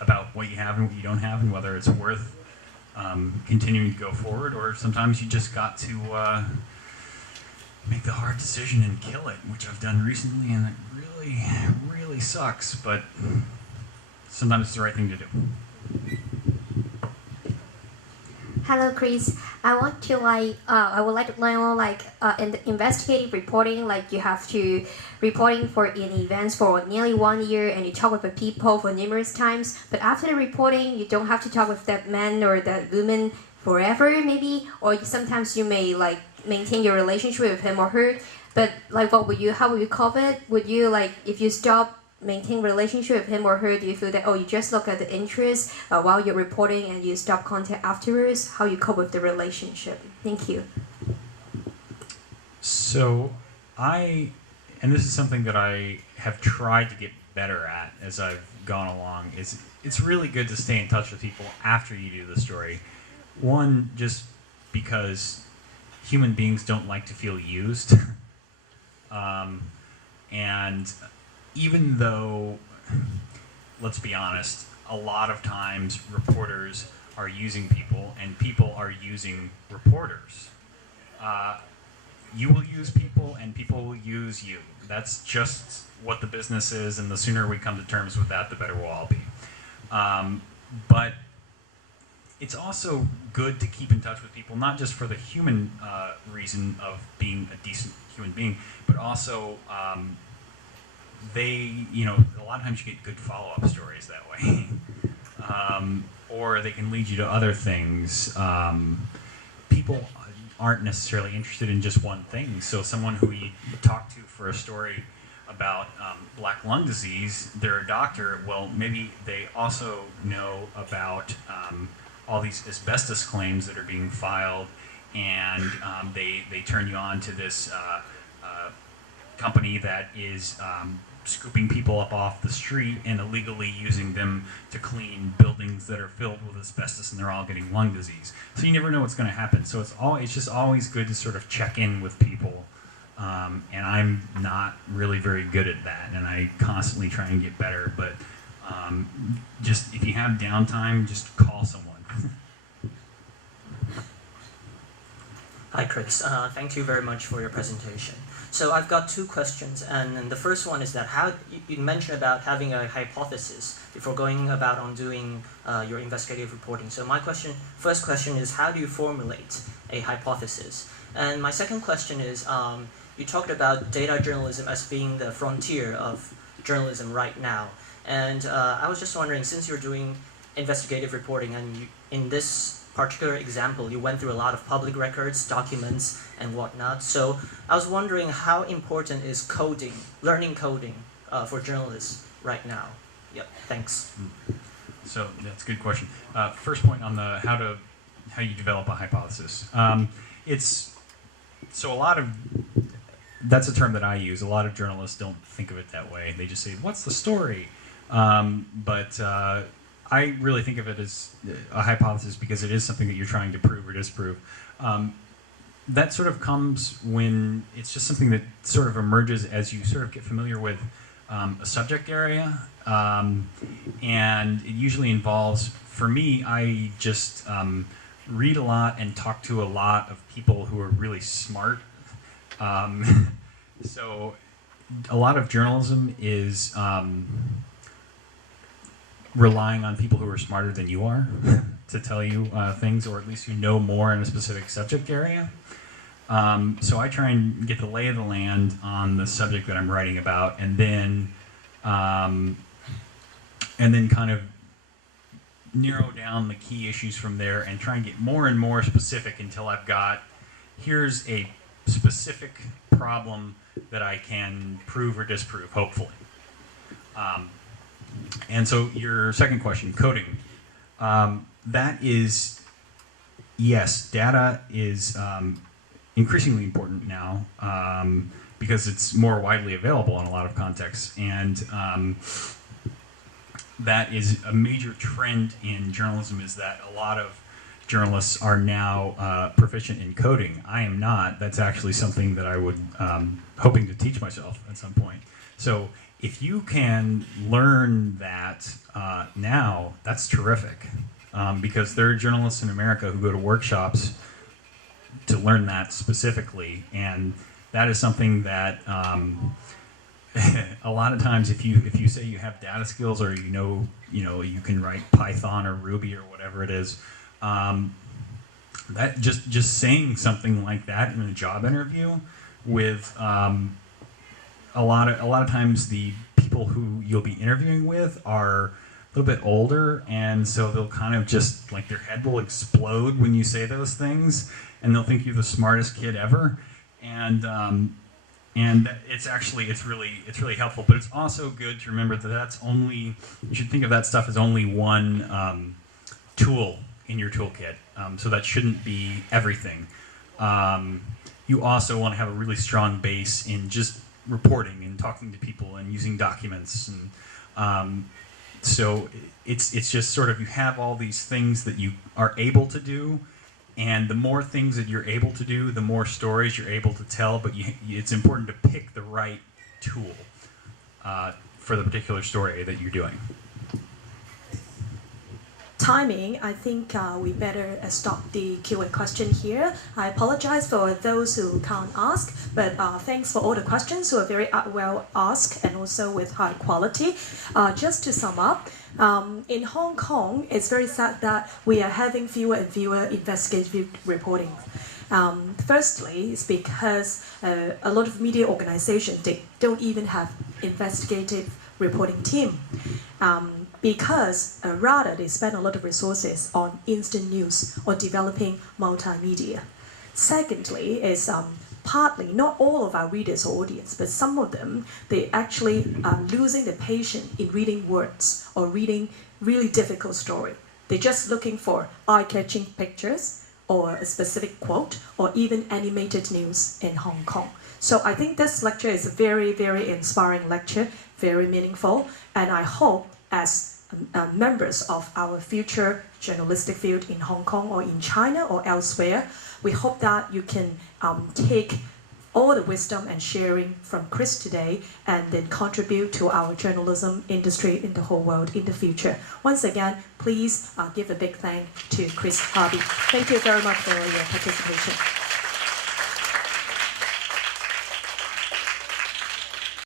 about what you have and what you don't have, and whether it's worth continuing to go forward, or sometimes you just got to make the hard decision and kill it, which I've done recently, and it really, really sucks, but sometimes it's the right thing to do. Hello, Chris. I would like to know, in the investigative reporting, you have to reporting for an events for nearly 1 year, and you talk with the people for numerous times. But after the reporting, you don't have to talk with that man or that woman forever, maybe, or sometimes you may maintain your relationship with him or her. But how would you cope it? Would you if you stop maintain relationship with him or her, do you feel that you just look at the interest while you're reporting and you stop contact afterwards? How you cope with the relationship? Thank you. So and this is something that I have tried to get better at as I've gone along, is it's really good to stay in touch with people after you do the story. One, just because human beings don't like to feel used. And even though, let's be honest, a lot of times reporters are using people and people are using reporters. You will use people and people will use you. That's just what the business is, and the sooner we come to terms with that, the better we'll all be. But it's also good to keep in touch with people, not just for the human reason of being a decent human being, but also a lot of times you get good follow-up stories that way. Or they can lead you to other things. People aren't necessarily interested in just one thing. So someone who you talk to for a story about black lung disease, they're a doctor. Well, maybe they also know about all these asbestos claims that are being filed, and they turn you on to this company that is scooping people up off the street and illegally using them to clean buildings that are filled with asbestos, and they're all getting lung disease. So you never know what's going to happen. So it's just always good to sort of check in with people. And I'm not really very good at that, and I constantly try and get better. But just if you have downtime, just call someone. Hi, Chris. Thank you very much for your presentation. So I've got two questions, and the first one is that how you mentioned about having a hypothesis before going about on doing your investigative reporting. So my first question is, how do you formulate a hypothesis? And my second question is, you talked about data journalism as being the frontier of journalism right now, and I was just wondering, since you're doing investigative reporting, and in this particular example, you went through a lot of public records, documents, and whatnot. So I was wondering, how important is coding, learning coding, for journalists right now? Yep, thanks. So that's a good question. First point on the how you develop a hypothesis. it's so a lot of that's a term that I use. A lot of journalists don't think of it that way. They just say, "What's the story?" But I really think of it as a hypothesis because it is something that you're trying to prove or disprove. That sort of comes when it's just something that sort of emerges as you sort of get familiar with a subject area, and it usually involves, for me, I just read a lot and talk to a lot of people who are really smart. So a lot of journalism is relying on people who are smarter than you are to tell you things, or at least who know more in a specific subject area. So I try and get the lay of the land on the subject that I'm writing about, and then kind of narrow down the key issues from there and try and get more and more specific until I've got, here's a specific problem that I can prove or disprove, hopefully. And so your second question, coding. That is, yes, data is increasingly important now because it's more widely available in a lot of contexts. And that is a major trend in journalism, is that a lot of journalists are now proficient in coding. I am not. That's actually something that I would hoping to teach myself at some point. So if you can learn that now, that's terrific, because there are journalists in America who go to workshops to learn that specifically, and that is something that a lot of times, if you say you have data skills, or you can write Python or Ruby or whatever it is, that just saying something like that in a job interview with a lot of times the people who you'll be interviewing with are a little bit older, and so they'll kind of just, like, their head will explode when you say those things, and they'll think you're the smartest kid ever, and it's really helpful. But it's also good to remember that you should think of that stuff as only one tool in your toolkit. So that shouldn't be everything. You also want to have a really strong base in just reporting and talking to people and using documents, and so it's just sort of, you have all these things that you are able to do, and the more things that you're able to do, the more stories you're able to tell. But it's important to pick the right tool for the particular story that you're doing. Timing, I think we better stop the Q&A question here. I apologize for those who can't ask, but thanks for all the questions who are very well asked and also with high quality. Just to sum up, in Hong Kong, it's very sad that we are having fewer and fewer investigative reporting. Firstly, it's because a lot of media organizations, they don't even have investigative reporting team. Because rather they spend a lot of resources on instant news or developing multimedia. Secondly, is partly, not all of our readers or audience, but some of them, they actually are losing the patience in reading words or reading really difficult story. They're just looking for eye-catching pictures or a specific quote or even animated news in Hong Kong. So I think this lecture is a very, very inspiring lecture, very meaningful, and I hope as members of our future journalistic field in Hong Kong or in China or elsewhere, we hope that you can take all the wisdom and sharing from Chris today and then contribute to our journalism industry in the whole world in the future. Once again, please give a big thank to Chris Hamby. Thank you very much for your participation.